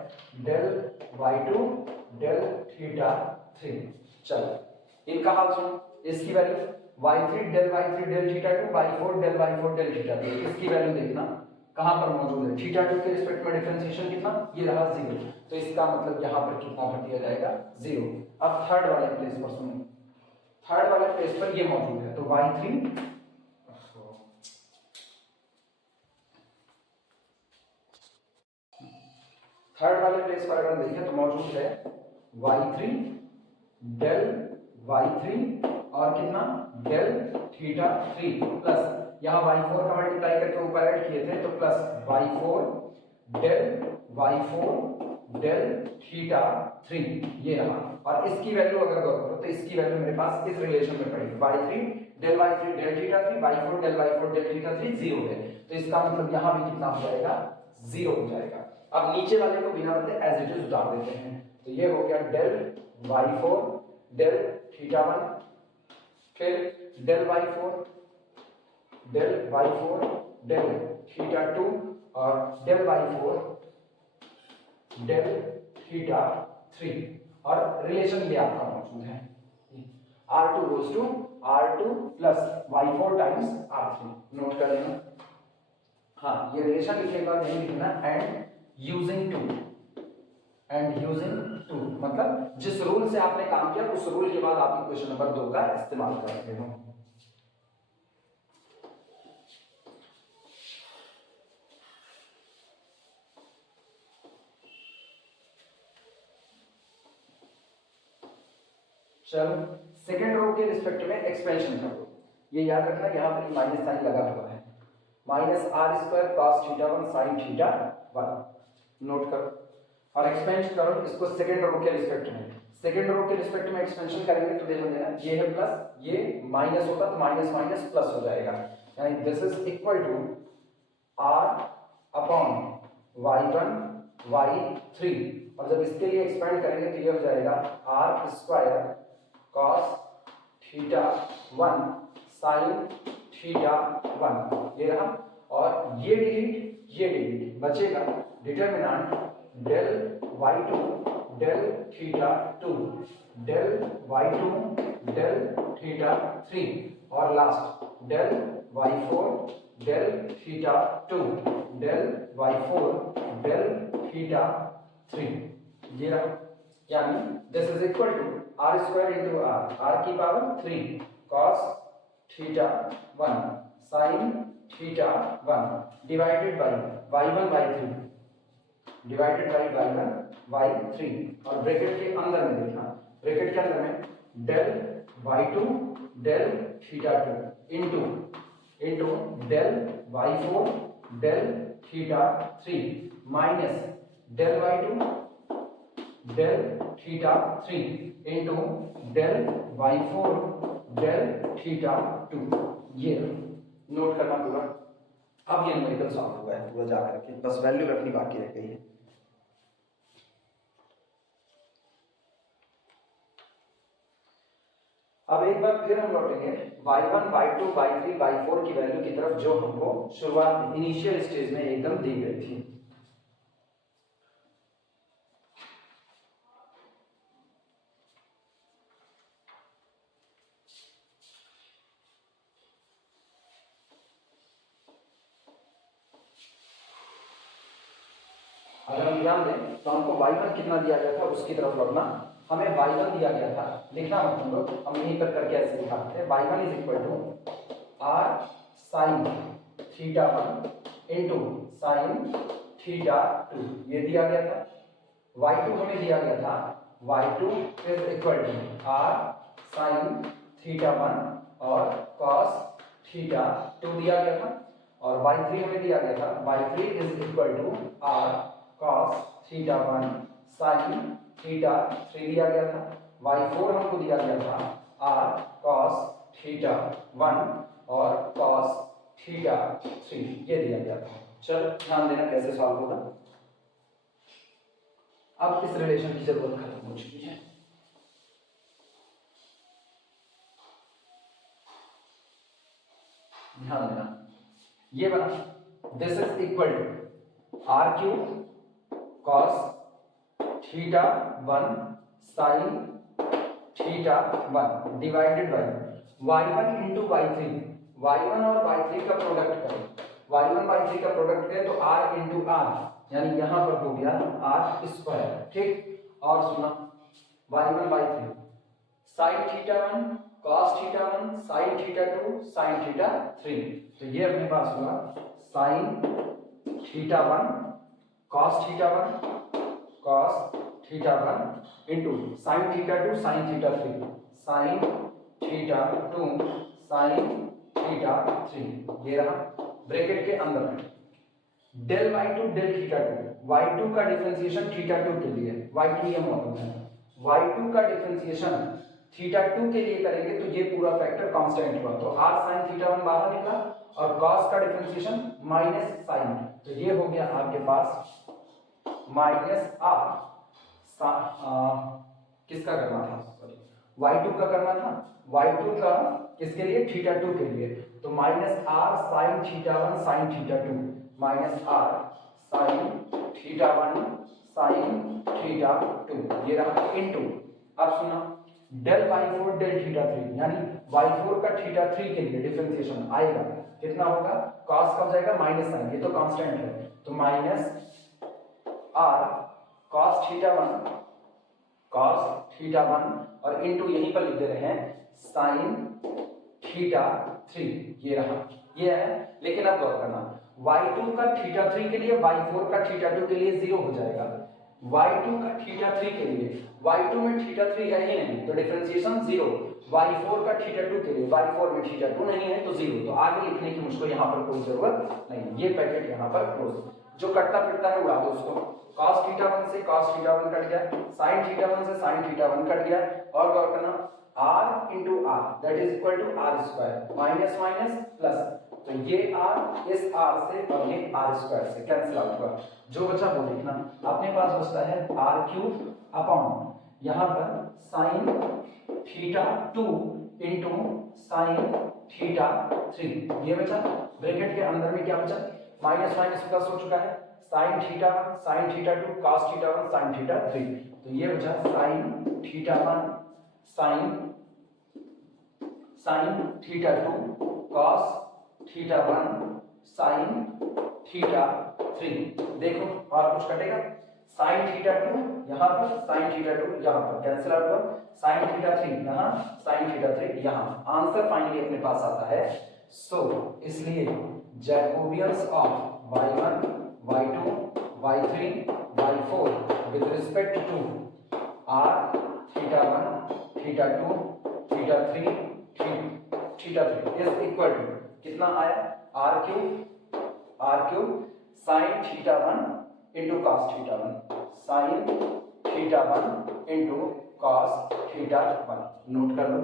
del y2 del theta three. चलो इनका हाल सुनो, इसकी value y3 del theta two, y4 del theta two, इसकी वैल्यू देखना कहाँ पर मौजूद है, थीटा टू के रिस्पेक्ट में डिफरेंशिएशन कितना, ये रहा 0, तो इसका मतलब यहाँ पर कितना भर दिया जाएगा 0। अब थर्ड वाले प्लेस पर सुनो, थर्ड वाले प्लेस पर ये मौजूद है, तो y3 थर्ड वाले प्लेस पर अगर देखें तो मौजूद है y3 डेल y3 और कितना डेल थीटा 3 प्लस यहाँ y4 का मल्टीप्लाई करके ऊपर ऐड किए थे तो प्लस y4 डेल थीटा 3 ये रहा। और इसकी वैल्यू अगर गौर करो तो इसकी वैल्यू मेरे पास इस रिलेशन में पड़ेगी y3 del theta 3 y4 del theta 3 0 है, तो इसका मतलब यहाँ भी कितना हो जाएगा 0 हो जाएगा। अब नीचे वाले को बिना बदले एज इट इज उतार देते हैं, तो ये हो गया डेल y4 डेल थीटा 1 फिर डेल y4 डेल थीटा 2 और डेल y4 डेल थीटा 3 और रिलेशन ये आपका मौजूद है R2 goes to R2 plus y4 times R3 note कर लेना। हाँ ये रिलेशन लिखेगा नहीं लिखना एंड यूजिंग टू मतलब जिस रूल से आपने काम किया उस रूल के बाद आप इक्वेशन नंबर 2 का इस्तेमाल करते हो। चलो सेकेंड रो के रिस्पेक्ट में एक्सपेंशन करो, ये याद रखना यहाँ पर माइनस साइन लगा हुआ है, minus r square cos theta 1 sine theta 1 note करो और एक्सपेंशन करो इसको सेकेंड रो के रिस्पेक्ट में। सेकेंड रो के रिस्पेक्ट में एक्सपेंशन करेंगे तो देखो देना ये है प्लस ये माइनस होता तो माइनस माइनस प्लस हो जाएगा, यानी this is equal to r upon y1 y3 और जब इसके लिए एक्सपेंड करेंगे तो ये हो जाएगा r square cos theta 1 sin theta 1 ये रहा और ये डिलीट बचेगा determinant del y2 del theta 2 del y2 del theta 3 और last del y4 del theta 2 del y4 del theta 3 ये रहा, यानी this is equal to r square into r की power 3 cos theta 1 sin theta 1 divided by y1 y3 divided by y1 y3 और bracket के अंदर में देखना, bracket के अंदर में del y2 del theta 2 into del y4 del theta 3 minus del y2 del theta 3 into del y4 del theta 2 ये note करना पूरा। अब ये न्यूमेरिकल सॉल्व हुआ है पूरा जा करके, बस वैल्यू रखनी बाकी रह गई है। अब एक बार फिर हम लौटेंगे y1 y2 y3 y4 की वैल्यू की तरफ जो हमको शुरुआत इनिशियल स्टेज में एकदम दी गई थी। अगर हम ध्यान दें तो हमको y1 कितना दिया गया था उसकी तरफ लौटना, हमें y1 दिया गया था, लिखना मत हम लोग, हम यहीं पर करके ऐसे लिखाते हैं y1 is equal to r sin theta 1 into sine theta 2 ये दिया गया था। y2 हमें दिया गया था y2 is equal to r sin theta 1 और cos थीटा 2 दिया गया था और y3 हमें दिया गया था y3 is equal to r cos theta 1 sin theta 3 दिया गया था। y4 हमको दिया गया था r cos थीटा 1 और cos थीटा 3 ये दिया गया था। चलो ध्यान देना कैसे सॉल्व होगा। अब इस रिलेशन की जरूरत खत्म हो चुकी है। ध्यान देना ये बना this is equal to r cube cos theta 1 sin theta 1 divided by y1 into y3, y1 और y3 का प्रोडक्ट करें, y1 y3 का प्रोडक्ट करें तो r इंटू r यानी यहां पर हो गया r स्क्वायर, ठीक। और सुना y1 y3 sin theta 1 cos theta 1 sin theta 2 sin theta 3, तो ये अपने पास हुआ sin theta 1 cos theta 1 cos theta 1 into sine theta 2 sign theta 3 sign theta 2 sign theta 3 ये रहा ब्रैकेट के अंदर में del y2 del theta 2 y2 का डिफरेंशिएशन थीटा 2 के लिए y2 ये मौजूद है y2 का डिफरेंशिएशन थीटा 2 के लिए करेंगे तो ये पूरा फैक्टर कांस्टेंट हुआ तो r sin थीटा 1 बाहर निकला और cos का डिफरेंशिएशन माइनस sin तो ये हो गया आपके पास माइनस r किसका करना था सॉरी y2 का करना था y2 का किसके लिए थीटा 2 के लिए तो minus r sin theta 1 sin theta 2 minus r sin theta 1 sin theta 2 ये रहा इनटू अब सुना डेल y4 डेल थीटा 3 यानी y4 का थीटा 3 के लिए डिफरेंशिएशन आएगा कितना होगा cos कब जाएगा माइनस sin ये तो कांस्टेंट है तो माइनस r cos थीटा 1 और इनटू यहीं पर लिख दे रहे हैं sin थीटा 3 ये रहा ये है लेकिन अब गौर करना y2 का थीटा 3 के लिए y4 का थीटा 2 के लिए 0 हो जाएगा y2 का थीटा 3 के लिए y2 में थीटा 3 है ही नहीं तो डिफरेंशिएशन 0 y4 का थीटा 2 के लिए y4 में थीटा 2 नहीं है तो 0 तो आगे लिखने की मुझको यहाँ पर कोई जरूरत नहीं ये पैकेट यहाँ पर क्लोज जो कटता फिरता है उड़ा दो उसको cos थीटा 1 से cos थीटा 1 कट गया sin थीटा 1 से sin थीटा 1 कट गया और गौर करना r into r that is equal to r square minus minus plus तो ये r इस r से और ये r square से कैंसिल आउट हुआ जो बचा वो लिखना अपने पास बचता है r क्यूब अपॉन यहाँ पर sin theta 2 into sin theta 3 ये बचा ब्रैकेट के अंदर में क्या बचा माइनस माइनस प्लस हो चुका है sin theta 2 cos theta 1 sin theta 3 तो ये बचा sin theta 1 sin theta 2 cos theta 1 sin theta 3 देखो और कुछ कटेगा sin थीटा 2 यहाँ पर sin थीटा 2 यहाँ पर कैंसिल आउट हुआ sin थीटा 3 यहाँ sin थीटा 3 यहाँ आंसर फाइनली अपने पास आता है सो इसलिए Jacobians of y1 y2 y3 y4 with respect to r theta 1 theta 2 theta 3 theta 3 is equal to कितना आया r cube sin theta 1 into cos theta 1 sin theta 1 into cos theta 1 note कर लो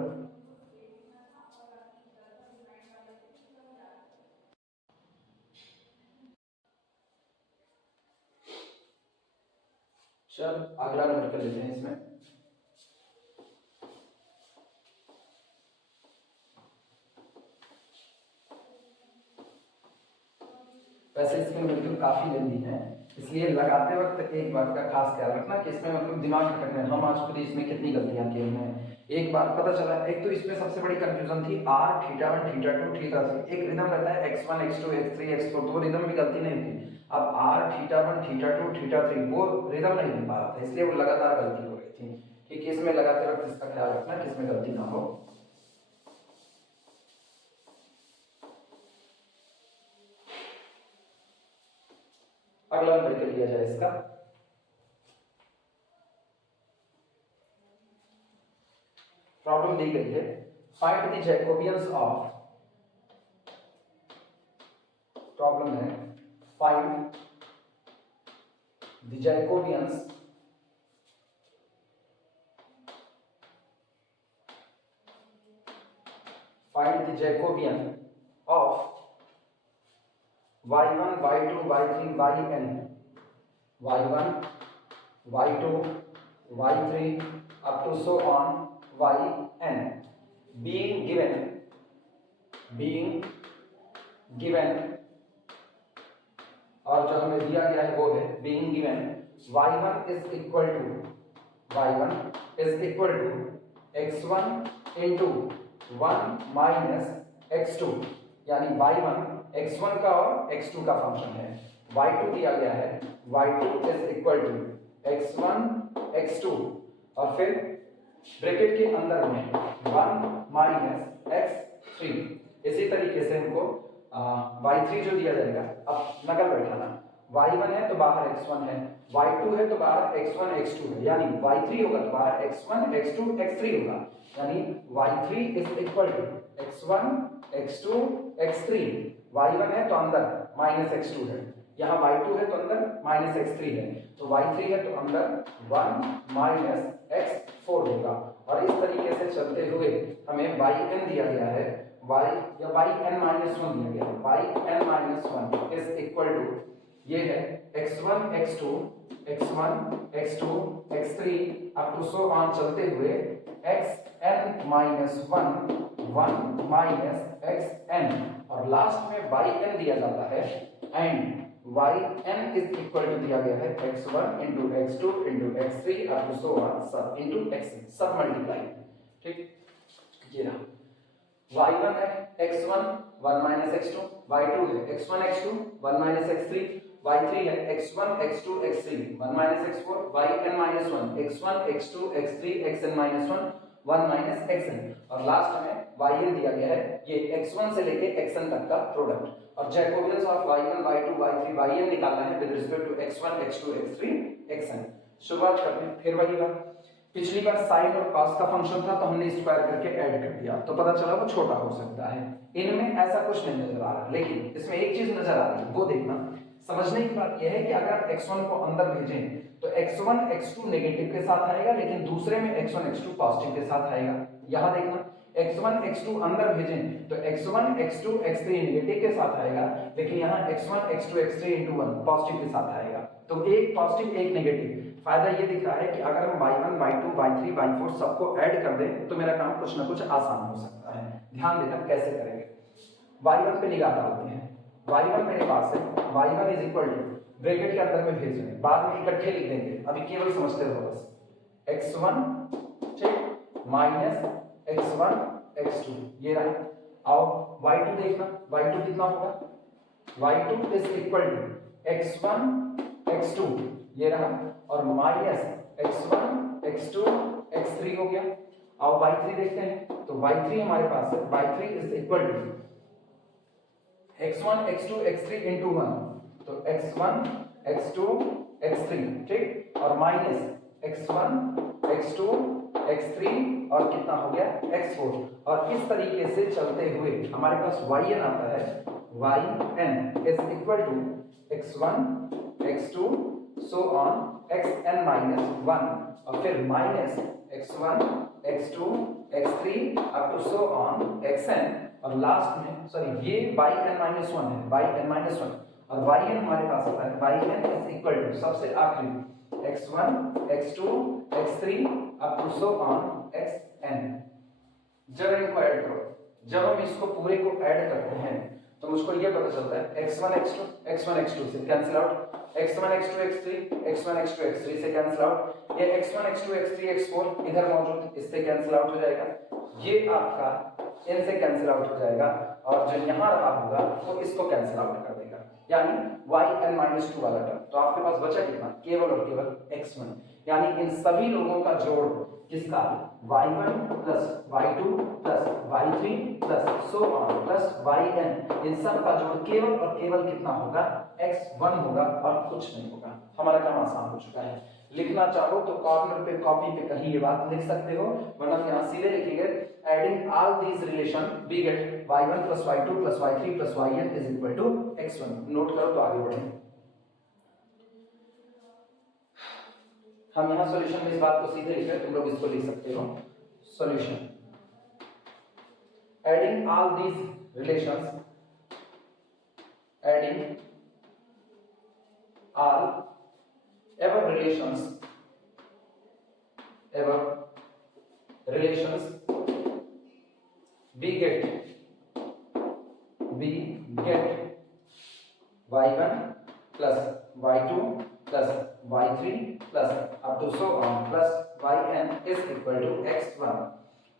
चल अगला note कर लेते हैं इसमें वैसे इसमें मतलब काफी लेंदी है इसलिए लगाते वक्त एक बात का खास ख्याल रखना कि इसमें मतलब दिमाग खटकना हम आज खुद इसमें कितनी गलतियां की हमने एक बात पता चला एक तो इसमें सबसे बड़ी कंफ्यूजन थी r थीटा 1 थीटा 2 थीटा 3 एक रिदम रहता है x1 x2 x3 x4 दो रिदम में गलती नहीं थी अब r थीटा 1 थीटा 2 थीटा 3 वो रिदम नहीं मिल पा रहा था इसलिए वो लगातार गलती हो रही थी कि किसमें लगाते वक्त इसका ख्याल रखना किसमें गलती ना हो अगला नंबर के लिया जाए इसका प्रॉब्लम दी गई है find the Jacobians of problem है find the Jacobians of y1 y2 y3 yn y1 y2 y3 up to so on yn being given और जो हमें दिया गया है वो है being given y1 is equal to x1 into 1 minus x2 यानी y1 x1 का और x2 का फंक्शन है y2 दिया गया है y2 is equal to x1 x2 और फिर ब्रैकेट के अंदर में 1 minus x3 इसी तरीके से हमको y3 जो दिया जाएगा अब नकल बैठाना y1 है तो बाहर x1 है y2 है तो बाहर x1 x2 है, यानी y3 होगा तो बाहर x1 x2 x3 होगा, यानी y3 is equal to x1 x2 x3, y1 है तो अंदर माइनस x2 है, यहाँ y2 है तो अंदर माइनस x3 है, तो y3 है तो अंदर 1 माइनस x4 होगा। और इस तरीके से चलते हुए हमें yn दिया गया है, y या yn माइनस 1 दिया गया है, yn minus 1 is equal to ये है x1 x2 x1 x2 x3 up to so on चलते हुए xn माइनस 1 1 माइनस xn, और लास्ट में yn दिया जाता है and yn is equal to दिया गया है x1 into x2 into x3 up to so on सब इंटू xn, सब मल्टीप्लाई। ठीक, ये रहा y1 है x1 1 माइनस x2, y2 है x1 x2 1 minus x3, y3 है x1 x2 x3 1 minus x4, yn minus 1 x1 x2 x3 xn minus 1 1 minus xn, और last में yn दिया गया है ये x1 से लेके xn तक का प्रोडक्ट, और Jacobians of y1 y2 y3 yn निकालना है with respect to x1 x2 x3 xn। शुरुआत करते हैं, फिर वही बात, पिछली बार साइन और कॉस का फंक्शन था तो हमने स्क्वायर करके ऐड कर दिया तो पता चला वो छोटा हो सकता है, इनमें ऐसा कुछ नहीं नजर आ रहा, लेकिन इसमें एक चीज नजर आ रही है वो देखना। समझने की बात यह है कि अगर x1 को अंदर भेजें तो x1 x2 नेगेटिव के साथ आएगा, लेकिन दूसरे में x1 x2 पॉजिटिव के साथ आएगा। यहां देखना x1 x2 अंदर भेजें तो x1 x2 x3 नेगेटिव के साथ आएगा, लेकिन यहाँ x1 x2 x3 into 1 positive के साथ आएगा, तो एक पॉजिटिव एक नेगेटिव। फायदा ये दिख रहा है कि अगर हम y1 y2 y3 y4 सबको ऐड कर दें तो मेरा काम कुछ ना कुछ आसान हो सकता है। ध्यान देना कैसे करेंगे। y1 पे निगाह डालते हैं, y1 मेरे पास है y1 is equal to bracket के अंदर में भेज देंगे, बाद में इकट्ठे लिख देंगे, अभी केवल समझते रहो बस, x1 ठीक माइनस x1 x2 ये रहा। अब y2 देखना, y2 कितना होगा, y2 is equal to x1 x2 ये रहा, और माइनस x1 x2 x3 हो गया। अब y3 देखते हैं तो y3 हमारे पास है y3 is equal to x1 x2 x3 into 1, तो x1 x2 x3 ठीक, और माइनस x1 x2 x3 और कितना हो गया x4, और इस तरीके से चलते हुए हमारे पास yn आता है, yn is equal to x1 x2 so on xn minus 1, और फिर minus x1 x2 x3 up to so on xn, और लास्ट में सॉरी ये yn माइनस 1 है, yn माइनस 1, और yn हमारे पास आता है yn इज इक्वल टू सबसे आखिरी x1 x2 x3 up to so on xn। जब इनको ऐड करो, जब हम इसको पूरे को ऐड करते हैं तो मुझको ये पता चलता है x1 x2 से cancel out, x1 x2 x3 से कैंसिल आउट, ये x1 x2 x3 x4 इधर मौजूद, इससे कैंसिल आउट हो जाएगा, ये आपका इनसे कैंसिल आउट हो जाएगा, और जो यहाँ रहा होगा वो इसको कैंसिल आउट कर देगा, यानी yn-2 वाला टर्म। तो आपके पास बचा कितना, केवल और केवल x1, यानी इन सभी लोगों का जोड़ किसका, y1 plus y2 plus y3 plus so on plus yn, इन सब का जोड़ केवल और केवल कितना होगा, x1 होगा और कुछ नहीं होगा। हमारा काम आसान हो चुका है। लिखना चाहो तो कॉर्नर पे कॉपी पे कहीं ये बात लिख सकते हो, वरना यहाँ सीधे लिखेंगे adding all these relation we get y1 plus y2 plus y3 plus yn is equal to x1। Note करो तो आगे बढ़ें। हम यहाँ सॉल्यूशन में इस बात को सीधे लिख रहे हैं, तुम लोग इसको लिख सकते हो, solution adding all these relations, adding all ever relations we get y1 plus y2 plus y3 plus up to so on plus yn is equal to x1।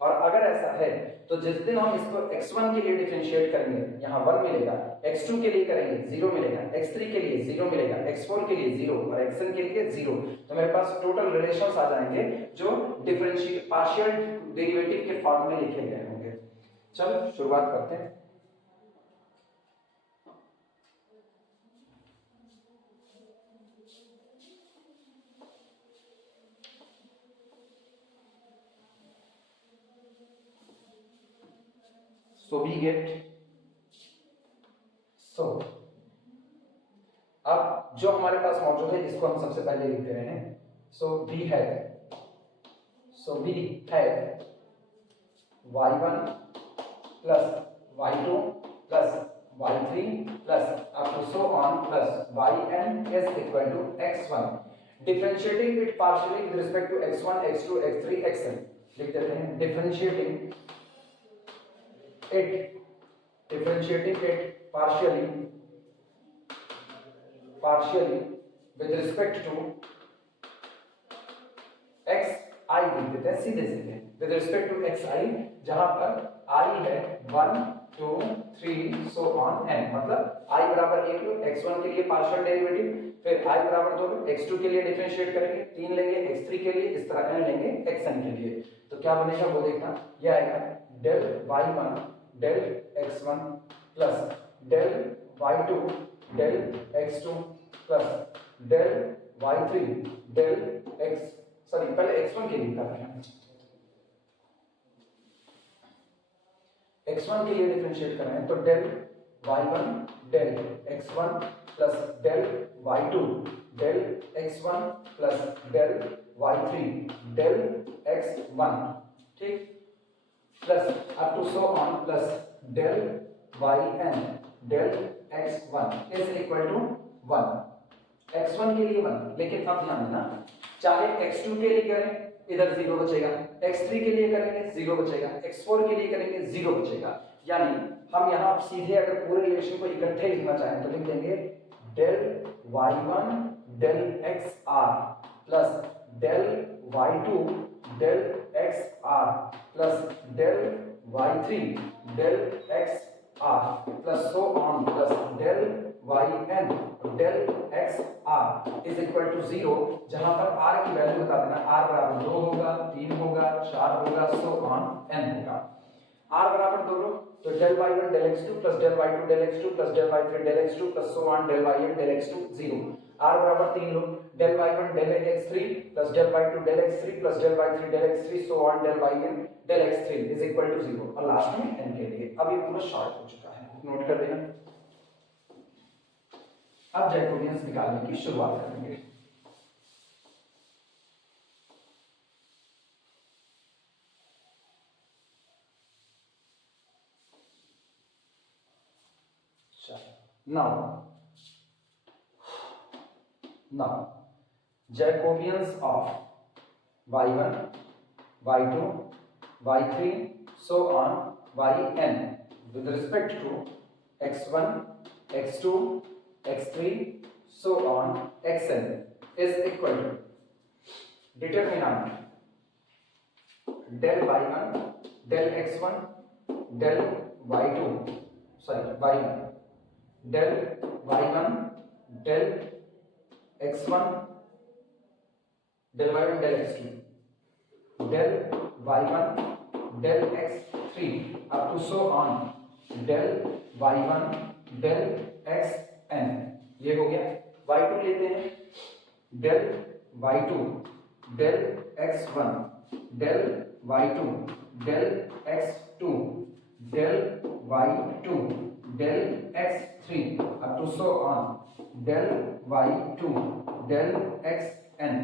और अगर ऐसा है तो जिस दिन हम इसको x1 के लिए डिफरेंशिएट करेंगे यहाँ 1 मिलेगा, x2 के लिए करेंगे 0 मिलेगा, x3 के लिए 0 मिलेगा, x4 के लिए 0 और xn के लिए 0, तो मेरे पास टोटल रिलेशंस आ जाएंगे जो डिफरेंशिएट पार्शियल डेरिवेटिव के फॉर्म में लिखे गए होंगे। चलो शुरुआत करते हैं। सो वी गेट सो अब जो हमारे पास मौजूद है इसको हम सबसे पहले लिख दे रहे हैं। So we have y1 plus y2 plus y3 plus up to so on plus yn is equal to x1, differentiating it partially with respect to x1 x2 x3 xn। लिख देते हैं differentiating it partially with respect to x I लिख देते हैं सीधे सीधे with respect to x I, जहां पर I है 1 2 3 so on n, मतलब I बराबर 1 लो, x1 के लिए पार्शियल डेरिवेटिव, फिर I बराबर 2 लो, x2 के लिए डिफरेंशिएट करेंगे, 3 लेंगे x3 के लिए, इस तरह n लेंगे xn के लिए। तो क्या बनेगा वो देखना, यह आएगा del y1 del x1 plus del y2 del x2 plus del y3 del x, sorry पहले x1 के लिए करते हैं, x1 के लिए डिफरेंशिएट कर रहे हैं, तो del y1 del x1 plus del y2 del x1 plus del y3 del x1, ठीक, plus up to so on plus del yn del x1 is equal to 1, x1 के लिए 1, लेकिन अब ध्यान देना, चाहे x2 के लिए करें इधर 0 बचेगा, x3 के लिए करेंगे 0 बचेगा, x4 के लिए करेंगे 0 बचेगा, यानी हम यहाँ सीधे अगर पूरे रिलेशन को इकट्ठे लिखना चाहें तो लिख देंगे del y1 del xr plus del y2 del xr plus del y3 del xr plus so on plus del yn del xr is equal to 0, जहां पर r की वैल्यू बता देना, r बराबर 2 होगा, 3 होगा, 4 होगा, so on n होगा। r बराबर 2 लो तो del y1 del x2 plus del y2 del x2 plus del y3 del x2 plus so on del yn del x2 0, r बराबर 3 लो del y1 del x3 plus del y2 del x3 plus del y3 del x3 so on del yn del x3 is equal to 0, और last में n के लिए। अब ये पूरा short हो चुका है, नोट कर लेना। अब जैकोबियंस निकालने की शुरुआत करेंगे। now Jacobians of y1 y2 y3 so on yn with respect to x1 x2 x3 so on xn is equal to determinant del y1 del x1 del y2 y1 del y1 del x1 del y1 del x2 del y1 del x3 up to so on del y1 del xn, ये हो गया। y2 लेते हैं del y2 del x1 del y2 del x2 del y2 del x3 up to so on del y2 del xn,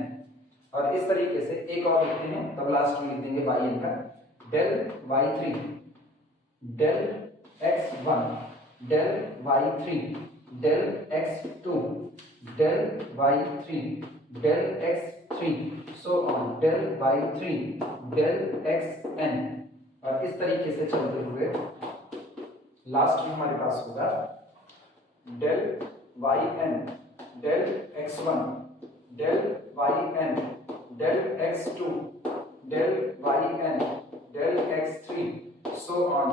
और इस तरीके से एक और लिखते हैं, तब लास्ट में लिख देंगे yn का del y3 del x1 del y3 del x2 del y3 del x3 so on del y3 del xn, और इस तरीके से चलते हुए लास्ट में हमारे पास होगा del yn del x1 del yn del x2 del yn del x3 so on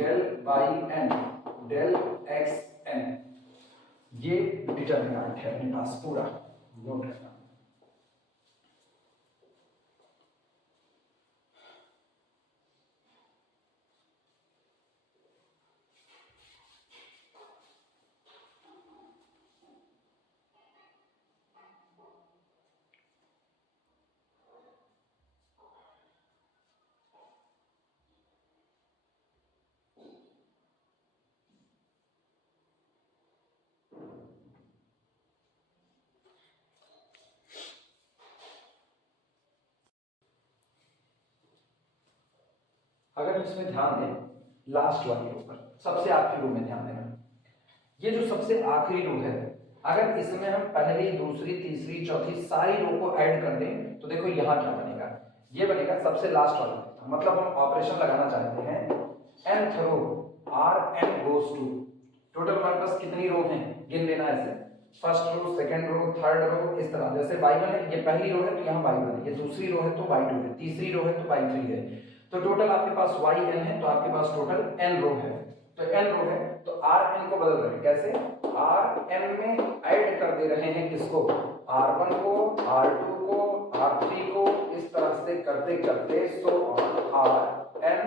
del yn del xn, ये डिटरमिनेंट है अपने पास पूरा, नोट रखना। अगर इसमें ध्यान दें लास्ट वाली रो पर, सबसे आखिरी रो में ध्यान देना, ये जो सबसे आखिरी रो है, अगर इसमें हम पहली दूसरी तीसरी चौथी सारी रो को ऐड कर दें तो देखो यहाँ क्या बनेगा, ये बनेगा सबसे लास्ट वाला। मतलब हम ऑपरेशन लगाना चाहते हैं nth row Rn goes to, total हमारे पास कितनी रो हैं गिन लेना ऐसे, first row, second row, third row, इस तरह। जैसे y1 है, ये पहली रो है तो यहाँ y1 है, ये दूसरी रो है तो y2 है, तीसरी रो है तो y3 है। तो टोटल आपके पास yn है, तो आपके पास टोटल n रो है। तो n रो है तो Rn को बदल रहे हैं, कैसे? Rn में ऐड कर दे रहे हैं किसको? R1 को, R2 को, R3 को, इस तरह से करते करते सो Rn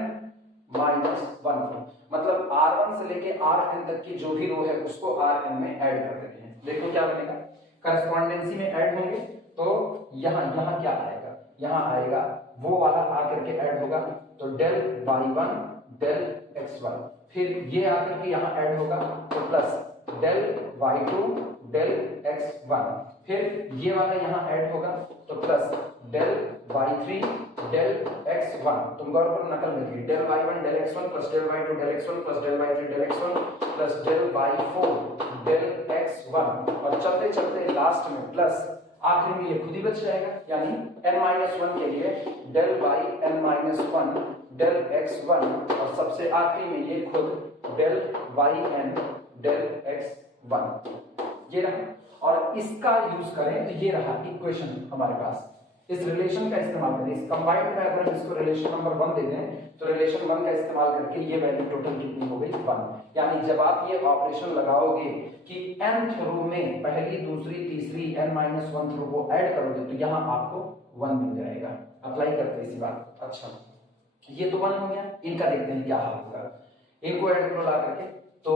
-1, मतलब R1 से लेके Rn तक की जो भी रो है उसको Rn में ऐड कर देते हैं। देखो क्या बनेगा, करस्पॉन्डेंसी में ऐड होंगे तो यहाँ क्या आएगा, यहाँ आएगा वो वाला आकर के ऐड होगा, तो डेल y1 डेल x1, फिर ये आकर के यहाँ ऐड होगा तो plus del y2 del x1, फिर ये वाला यहाँ ऐड होगा तो plus del y3 del x1। तुम गौर करो नकल में थी, del y1 del x1 plus del y2 del x1 plus del y3 del x1 plus del y4 del x1, और चलते चलते लास्ट में प्लस आखिर में ये खुद ही बच जाएगा, यानी n-1 के लिए del y n-1 del x1, और सबसे आखिरी में ये खुद डेल yn डेल x1, ये रहा। और इसका यूज करें तो ये रहा इक्वेशन हमारे पास, इस रिलेशन का इस्तेमाल करें, इस कंबाइंड में अगर हम इसको रिलेशन नंबर 1 दे दें तो रिलेशन 1 का इस्तेमाल करके ये वैल्यू टोटल कितनी हो गई 1। यानी जब आप ये ऑपरेशन लगाओगे कि nth रो में पहली दूसरी तीसरी n-1 रो को ऐड करोगे तो यहाँ आपको 1 मिल जाएगा। अप्लाई करते हैं इसी बात। अच्छा, ये तो 1 हो गया, इनका देखते हैं क्या होगा, इनको ऐड करो ला करके, तो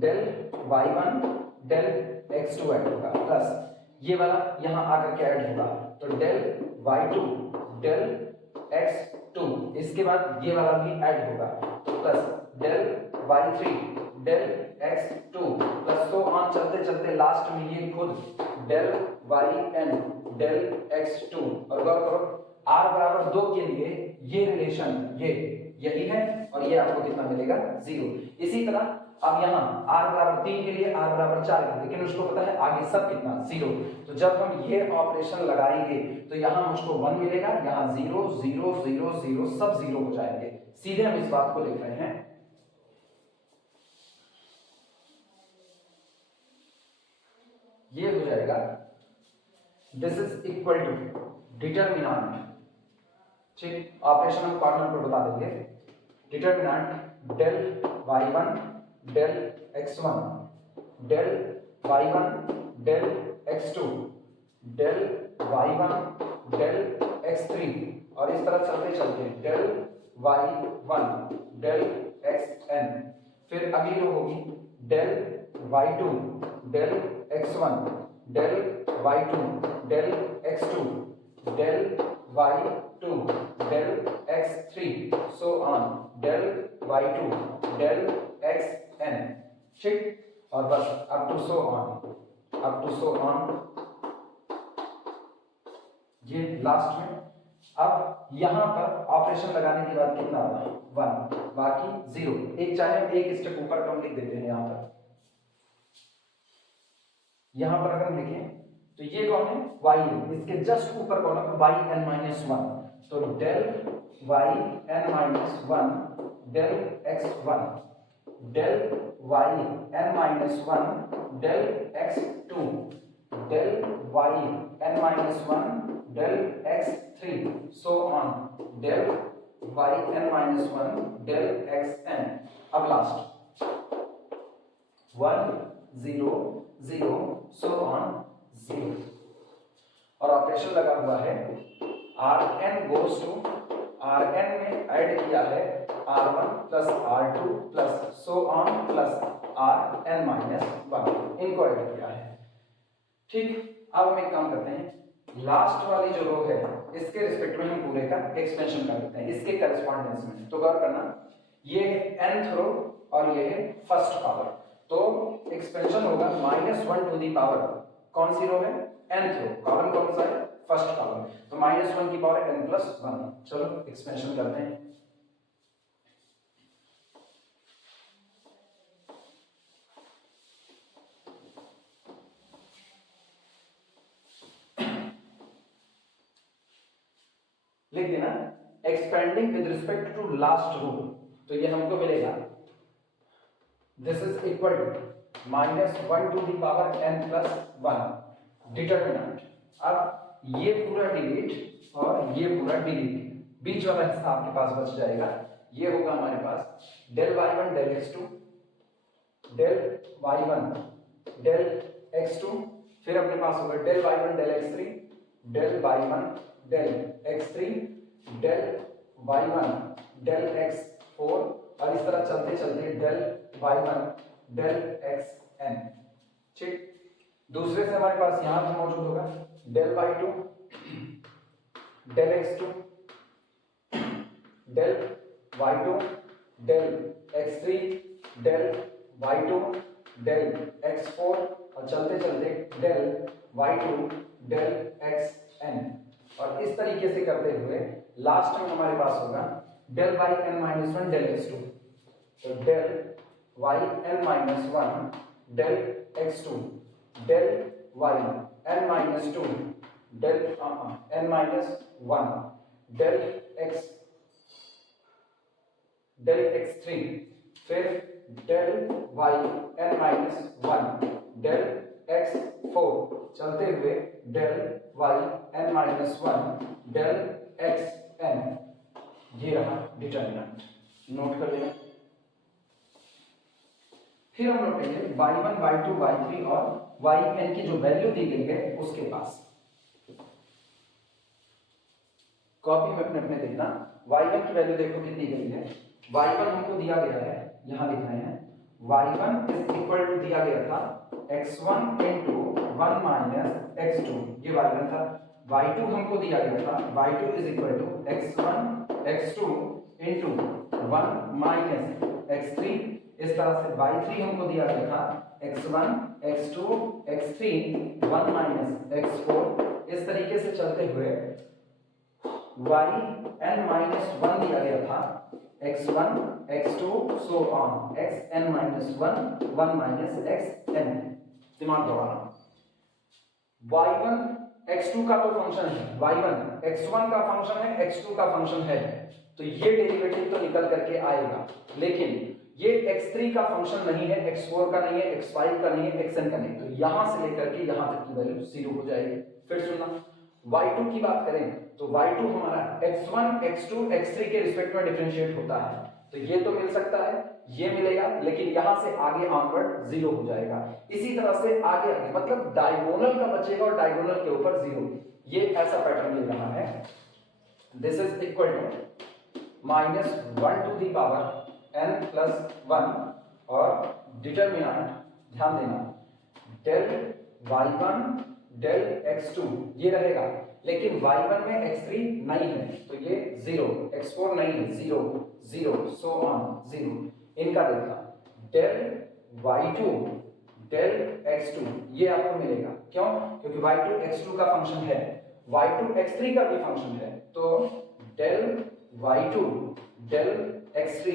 del y1 del x2 add होगा प्लस ये वाला यहाँ आकर के ऐड होगा तो डेल y2 डेल x2, इसके बाद ये वाला भी ऐड होगा तो plus del y3 del x2 plus so on चलते चलते लास्ट में ये खुद डेल yn डेल x2। और गौर करो r बराबर 2 के लिए ये रिलेशन यही है और ये आपको कितना मिलेगा 0। इसी तरह अब यहाँ r बराबर 3 के लिए r बराबर 4 के लिए, लेकिन उसको पता है आगे सब कितना 0, तो जब हम ये ऑपरेशन लगाएंगे तो यहाँ मुझको 1 मिलेगा, यहाँ 0 0 0 0 सब 0 हो जाएंगे। सीधे हम इस बात को लिख रहे हैं, ये हो जाएगा this is equal to determinant, ठीक, ऑपरेशन हम कॉर्नर पर बता देंगे, determinant del y1 del x1 del y1 del x2 del y1 del x3, और इस तरह चलते चलते डेल y1 डेल xn, फिर अगली रो होगी del y2 del x1 del y2 del x2 del y2 del x3 so on del y2 del xn, ठीक, और बस अप टू सो ऑन, ये लास्ट में। अब यहां पर ऑपरेशन लगाने के बाद कितना होगा 1, बाकी 0। एक चाहे एक स्टेप ऊपर का हम लिख देते हैं, यहां पर अगर हम लिखें तो ये कौन है y है, इसके जस्ट ऊपर कौन है yn-1, तो del yn-1 del x1 del yn-1 del x2 del yn-1 del x3 so on del yn-1 del xn। अब लास्ट 1 0 0 सो ऑन 0, और ऑपरेशन लगा हुआ है Rn गोज टू, Rn में ऐड किया है R1 plus R2 plus so on plus Rn-1, इनको ऐड किया है, ठीक। अब हम एक काम करते हैं, लास्ट वाली जो रो है इसके रिस्पेक्ट में हम पूरे का एक्सपेंशन कर देते हैं, इसके करस्पॉन्डेंस में। तो गौर करना, ये है nth रो और ये है फर्स्ट पावर, तो एक्सपेंशन होगा -1 टू दी पावर, कौन सी रो है nth रो, कॉलम कौन सा है फर्स्ट कॉलम, तो -1 की पावर n+1। चलो एक्सपेंशन करते हैं, लिख देना expanding with respect to last root, तो ये हमको मिलेगा this is equal to -1 to the power n plus 1 determinant. अब ये पूरा डिलीट और ये पूरा डिलीट, बीच वाला हिस्सा आपके पास बच जाएगा। ये होगा हमारे पास del y1 del x2 del y1 del x2, फिर अपने पास होगा del y1 del x3 del y1 del x3 del y1 del x4, और इस तरह चलते चलते डेल y1 डेल xn। ठीक, दूसरे से हमारे पास यहां पे मौजूद होगा del y2 del x2 del y2 del x3 del y2 del x4, और चलते चलते डेल y2 डेल xn, और इस तरीके से करते हुए लास्ट में हमारे पास होगा डेल yn-1 डेल x2, तो del yn-1 del x2 del yn-2 del n-1 del x3, फिर डेल yn-1 डेल x4, चलते हुए डेल yn-1 डेल xn। ये रहा डिटरमिनेंट, नोट कर लेना। फिर हम लोग कहेंगे y1 y2 y3 और yn की जो वैल्यू दी गई है उसके पास कॉपी में अपने अपने देखना। y1 की वैल्यू देखो कितनी गई है, y1 हमको दिया गया है, यहां लिख रहे हैं y1 इज इक्वल टू दिया गया था x1 into 1 minus x2, ये y1 था। y2 हमको दिया गया था y2 is equal to x1 x2 into 1 minus x3, इस तरह से y3 हमको दिया गया था x1 x2 x3 1 minus x4, इस तरीके से चलते हुए yn-1 दिया गया था x1 x2 so on xn-1 1 minus xn। दिमाग दौड़ाना, y1 x2 का तो फंक्शन है, y1 x1 का फंक्शन है, x2 का फंक्शन है, तो ये डेरिवेटिव तो निकल करके आएगा, लेकिन ये x3 का फंक्शन नहीं है, x4 का नहीं है, x5 का नहीं है, xn का नहीं, तो यहां से लेकर के यहां तक की वैल्यू 0 हो जाएगी। फिर सुनना, y2 की बात करें तो y2 हमारा x1 x2 x3 के रिस्पेक्ट में डिफरेंशिएट होता है, तो ये तो मिल सकता है, ये मिलेगा, लेकिन यहां से आगे ऑनवर्ड 0 हो जाएगा। इसी तरह से आगे आगे मतलब डायगोनल का बचेगा और डायगोनल के ऊपर 0, ये ऐसा पैटर्न मिल रहा है। This is equal to -1 to the power n plus 1 और डिटरमिनेंट ध्यान देना डेल y1 डेल x2 ये रहेगा, लेकिन y1 में x3 नहीं है तो ये 0, x4 नहीं है 0 0 सो ऑन 0, इनका देखना डेल y2 डेल x2 ये आपको मिलेगा, क्यों? क्योंकि y2 x2 का फंक्शन है, y2 x3 का भी फंक्शन है, तो डेल y2 डेल x3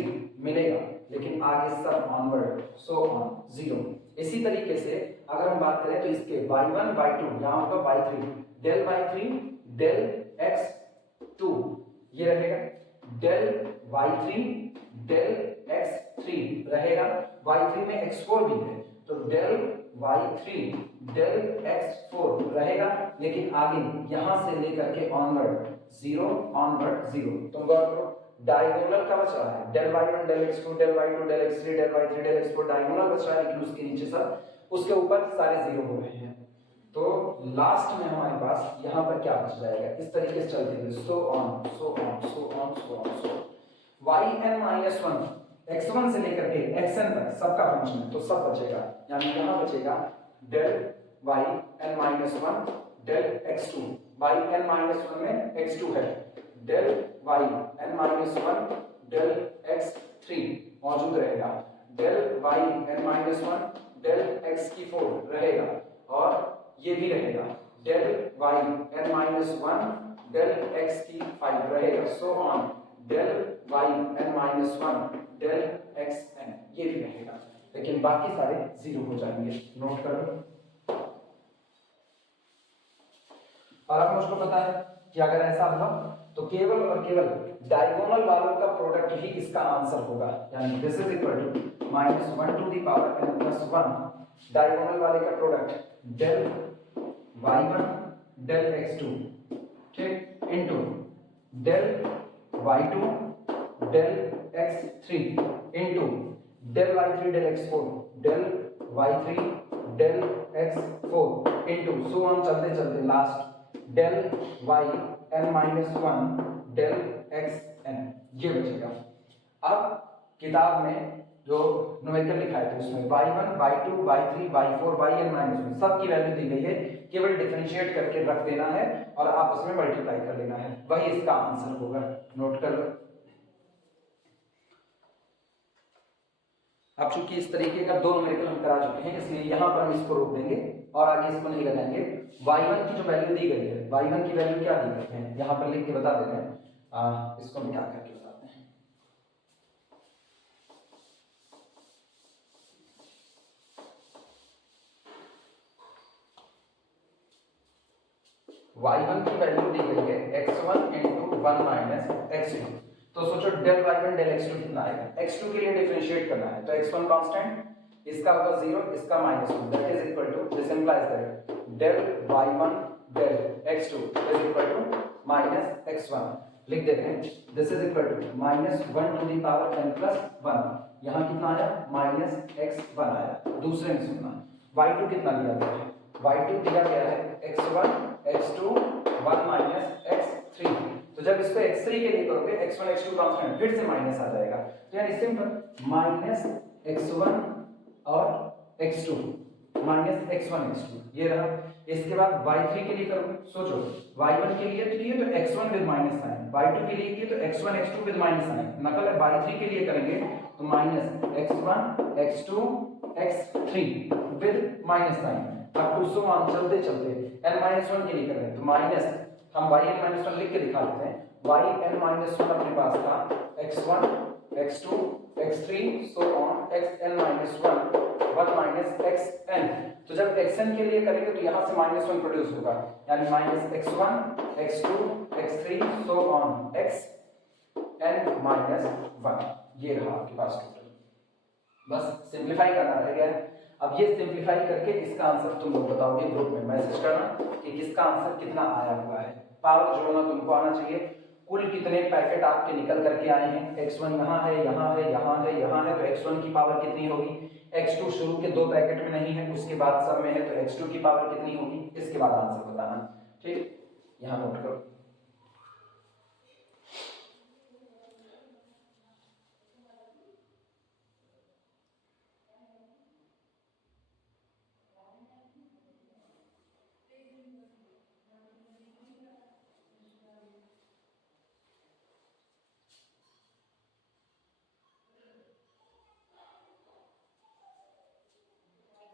मिलेगा, लेकिन आगे सब ऑनवर्ड सो ऑन 0। इसी तरीके से अगर हम बात करें तो इसके y1 y2 यहां होगा y3 del y3 del x2 ये रहेगा, डेल y3 डेल x3 रहेगा, y3 में x4 भी है तो डेल y3 डेल x4 रहेगा, लेकिन आगे यहां से लेकर के ऑनवर्ड 0 ऑनवर्ड 0। तुम गौर करो, डायगोनल का बच रहा है del y1 del x2 del y2 del x3 del y3 del x4 diagonal बच रहा है, लेकिन उसके नीचे सब उसके ऊपर सारे 0 हो रहे हैं, तो लास्ट में हमारे पास यहां पर क्या बच जाएगा, इस तरीके से चलते हुए so on so on so on so on so yn-1 x1 से लेकर के xn तक सबका फंक्शन है, तो सब बचेगा, यानी यहां बचेगा del yn-1 del x2, yn-1 में x2 है, डेल yn-1 डेल x3 मौजूद रहेगा, डेल yn-1 डेल x4 रहेगा, और ये भी रहेगा डेल yn-1 डेल x5 रहेगा, so on del yn-1 del xn ये भी रहेगा, लेकिन बाकी सारे 0 हो जाएंगे, नोट कर लो। और अब मुझको पता है कि अगर ऐसा हुआ तो केवल और केवल डायगोनल वालों का प्रोडक्ट ही इसका आंसर होगा, यानी this is equal to -1 to the power n plus 1 diagonal वाले का product del y1 del x2, ठीक, into del y2 del x3 into del y3 del x4 del y3 del x4 into so on चलते चलते last del y n minus 1 del x n, ये बचेगा। अब किताब में जो न्यूमेरिकल लिखा है तो उसमें y1 y2 y3 y4 yn minus 1 सब की वैल्यू दी गई है, केवल डिफरेंशिएट करके रख देना है और आपस में मल्टीप्लाई कर लेना है, वही इसका आंसर होगा। नोट कर लो। अब चूंकि इस तरीके का 2 न्यूमेरिकल हम करा चुके हैं इसलिए यहां पर हम इसको रोक देंगे और आगे इसको नहीं लगाएंगे। y1 की जो वैल्यू दी गई है, y1 की वैल्यू क्या दी गई है यहां पर लिख के बता दे रहे हैं, इसको मिटा करके बताते हैं। y1 की वैल्यू दी गई है x1 इंटू 1 माइनस x2, तो सोचो डेल y1 डेल x2 कितना आएगा, x2 के लिए डिफरेंशिएट करना है तो x1 कांस्टेंट, इसका होगा 0, इसका -1, that is equal to, this implies that del y1 del x2 is equal to -x1, लिख देते हैं this is equal to -1 to the power n plus 1, यहां कितना आया -x1 आया। दूसरे में सुनना y2 कितना दिया गया है, y2 दिया गया है x1 x2 1 माइनस x3, तो जब इसको x3 के लिए करोगे x1 x2 कांस्टेंट फिर से माइनस आ जाएगा, तो यानी सिंपल माइनस x1 और x2 माइनस x1 x2 ये रहा। इसके बाद y3 के लिए करोगे, सोचो y1 के लिए किए तो x1 with minus sign, y2 के लिए किए तो x1 x2 with minus sign, नकल है y3 के लिए करेंगे तो minus x1 x2 x3 with minus sign, अब टू सो ऑन चलते चलते n-1 के लिए कर रहे हैं तो माइनस हम yn-1 लिख के दिखा देते हैं, yn-1 अपने पास था x1 x2 x3 so on xn-1 1 minus xn, तो जब xn के लिए करेंगे तो यहां से -1 प्रोड्यूस होगा, यानी minus x1 x2 x3 so on xn-1, ये रहा आपके पास टोटल। बस सिंपलीफाई करना रह गया है। अब ये सिंपलीफाई करके इसका आंसर तुम लोग बताओगे, ग्रुप में मैसेज करना कि किसका आंसर कितना आया हुआ है। पावर जोड़ना तुमको आना चाहिए, कुल कितने पैकेट आपके निकल करके आए हैं, x1 यहाँ है यहाँ है यहाँ है यहाँ है, तो x1 की पावर कितनी होगी, x2 शुरू के 2 पैकेट में नहीं है उसके बाद सब में है तो x2 की पावर कितनी होगी, इसके बाद आंसर बताना, ठीक, यहाँ नोट करो।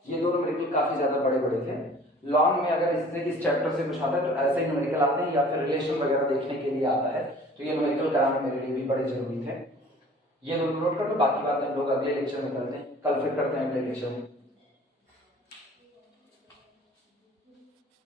ये दोनों न्यूमेरिकल काफी ज्यादा बड़े बड़े थे, लॉन्ग में अगर इससे इस चैप्टर से कुछ आता है तो ऐसे ही न्यूमेरिकल आते हैं या फिर रिलेशन वगैरह देखने के लिए आता है, तो ये न्यूमेरिकल कराने मेरे लिए भी बड़े जरूरी थे। ये दोनों नोट कर लो, बाकी बात हम लोग अगले लेक्चर में करते हैं, कल फिर करते हैं अगले लेक्चर में।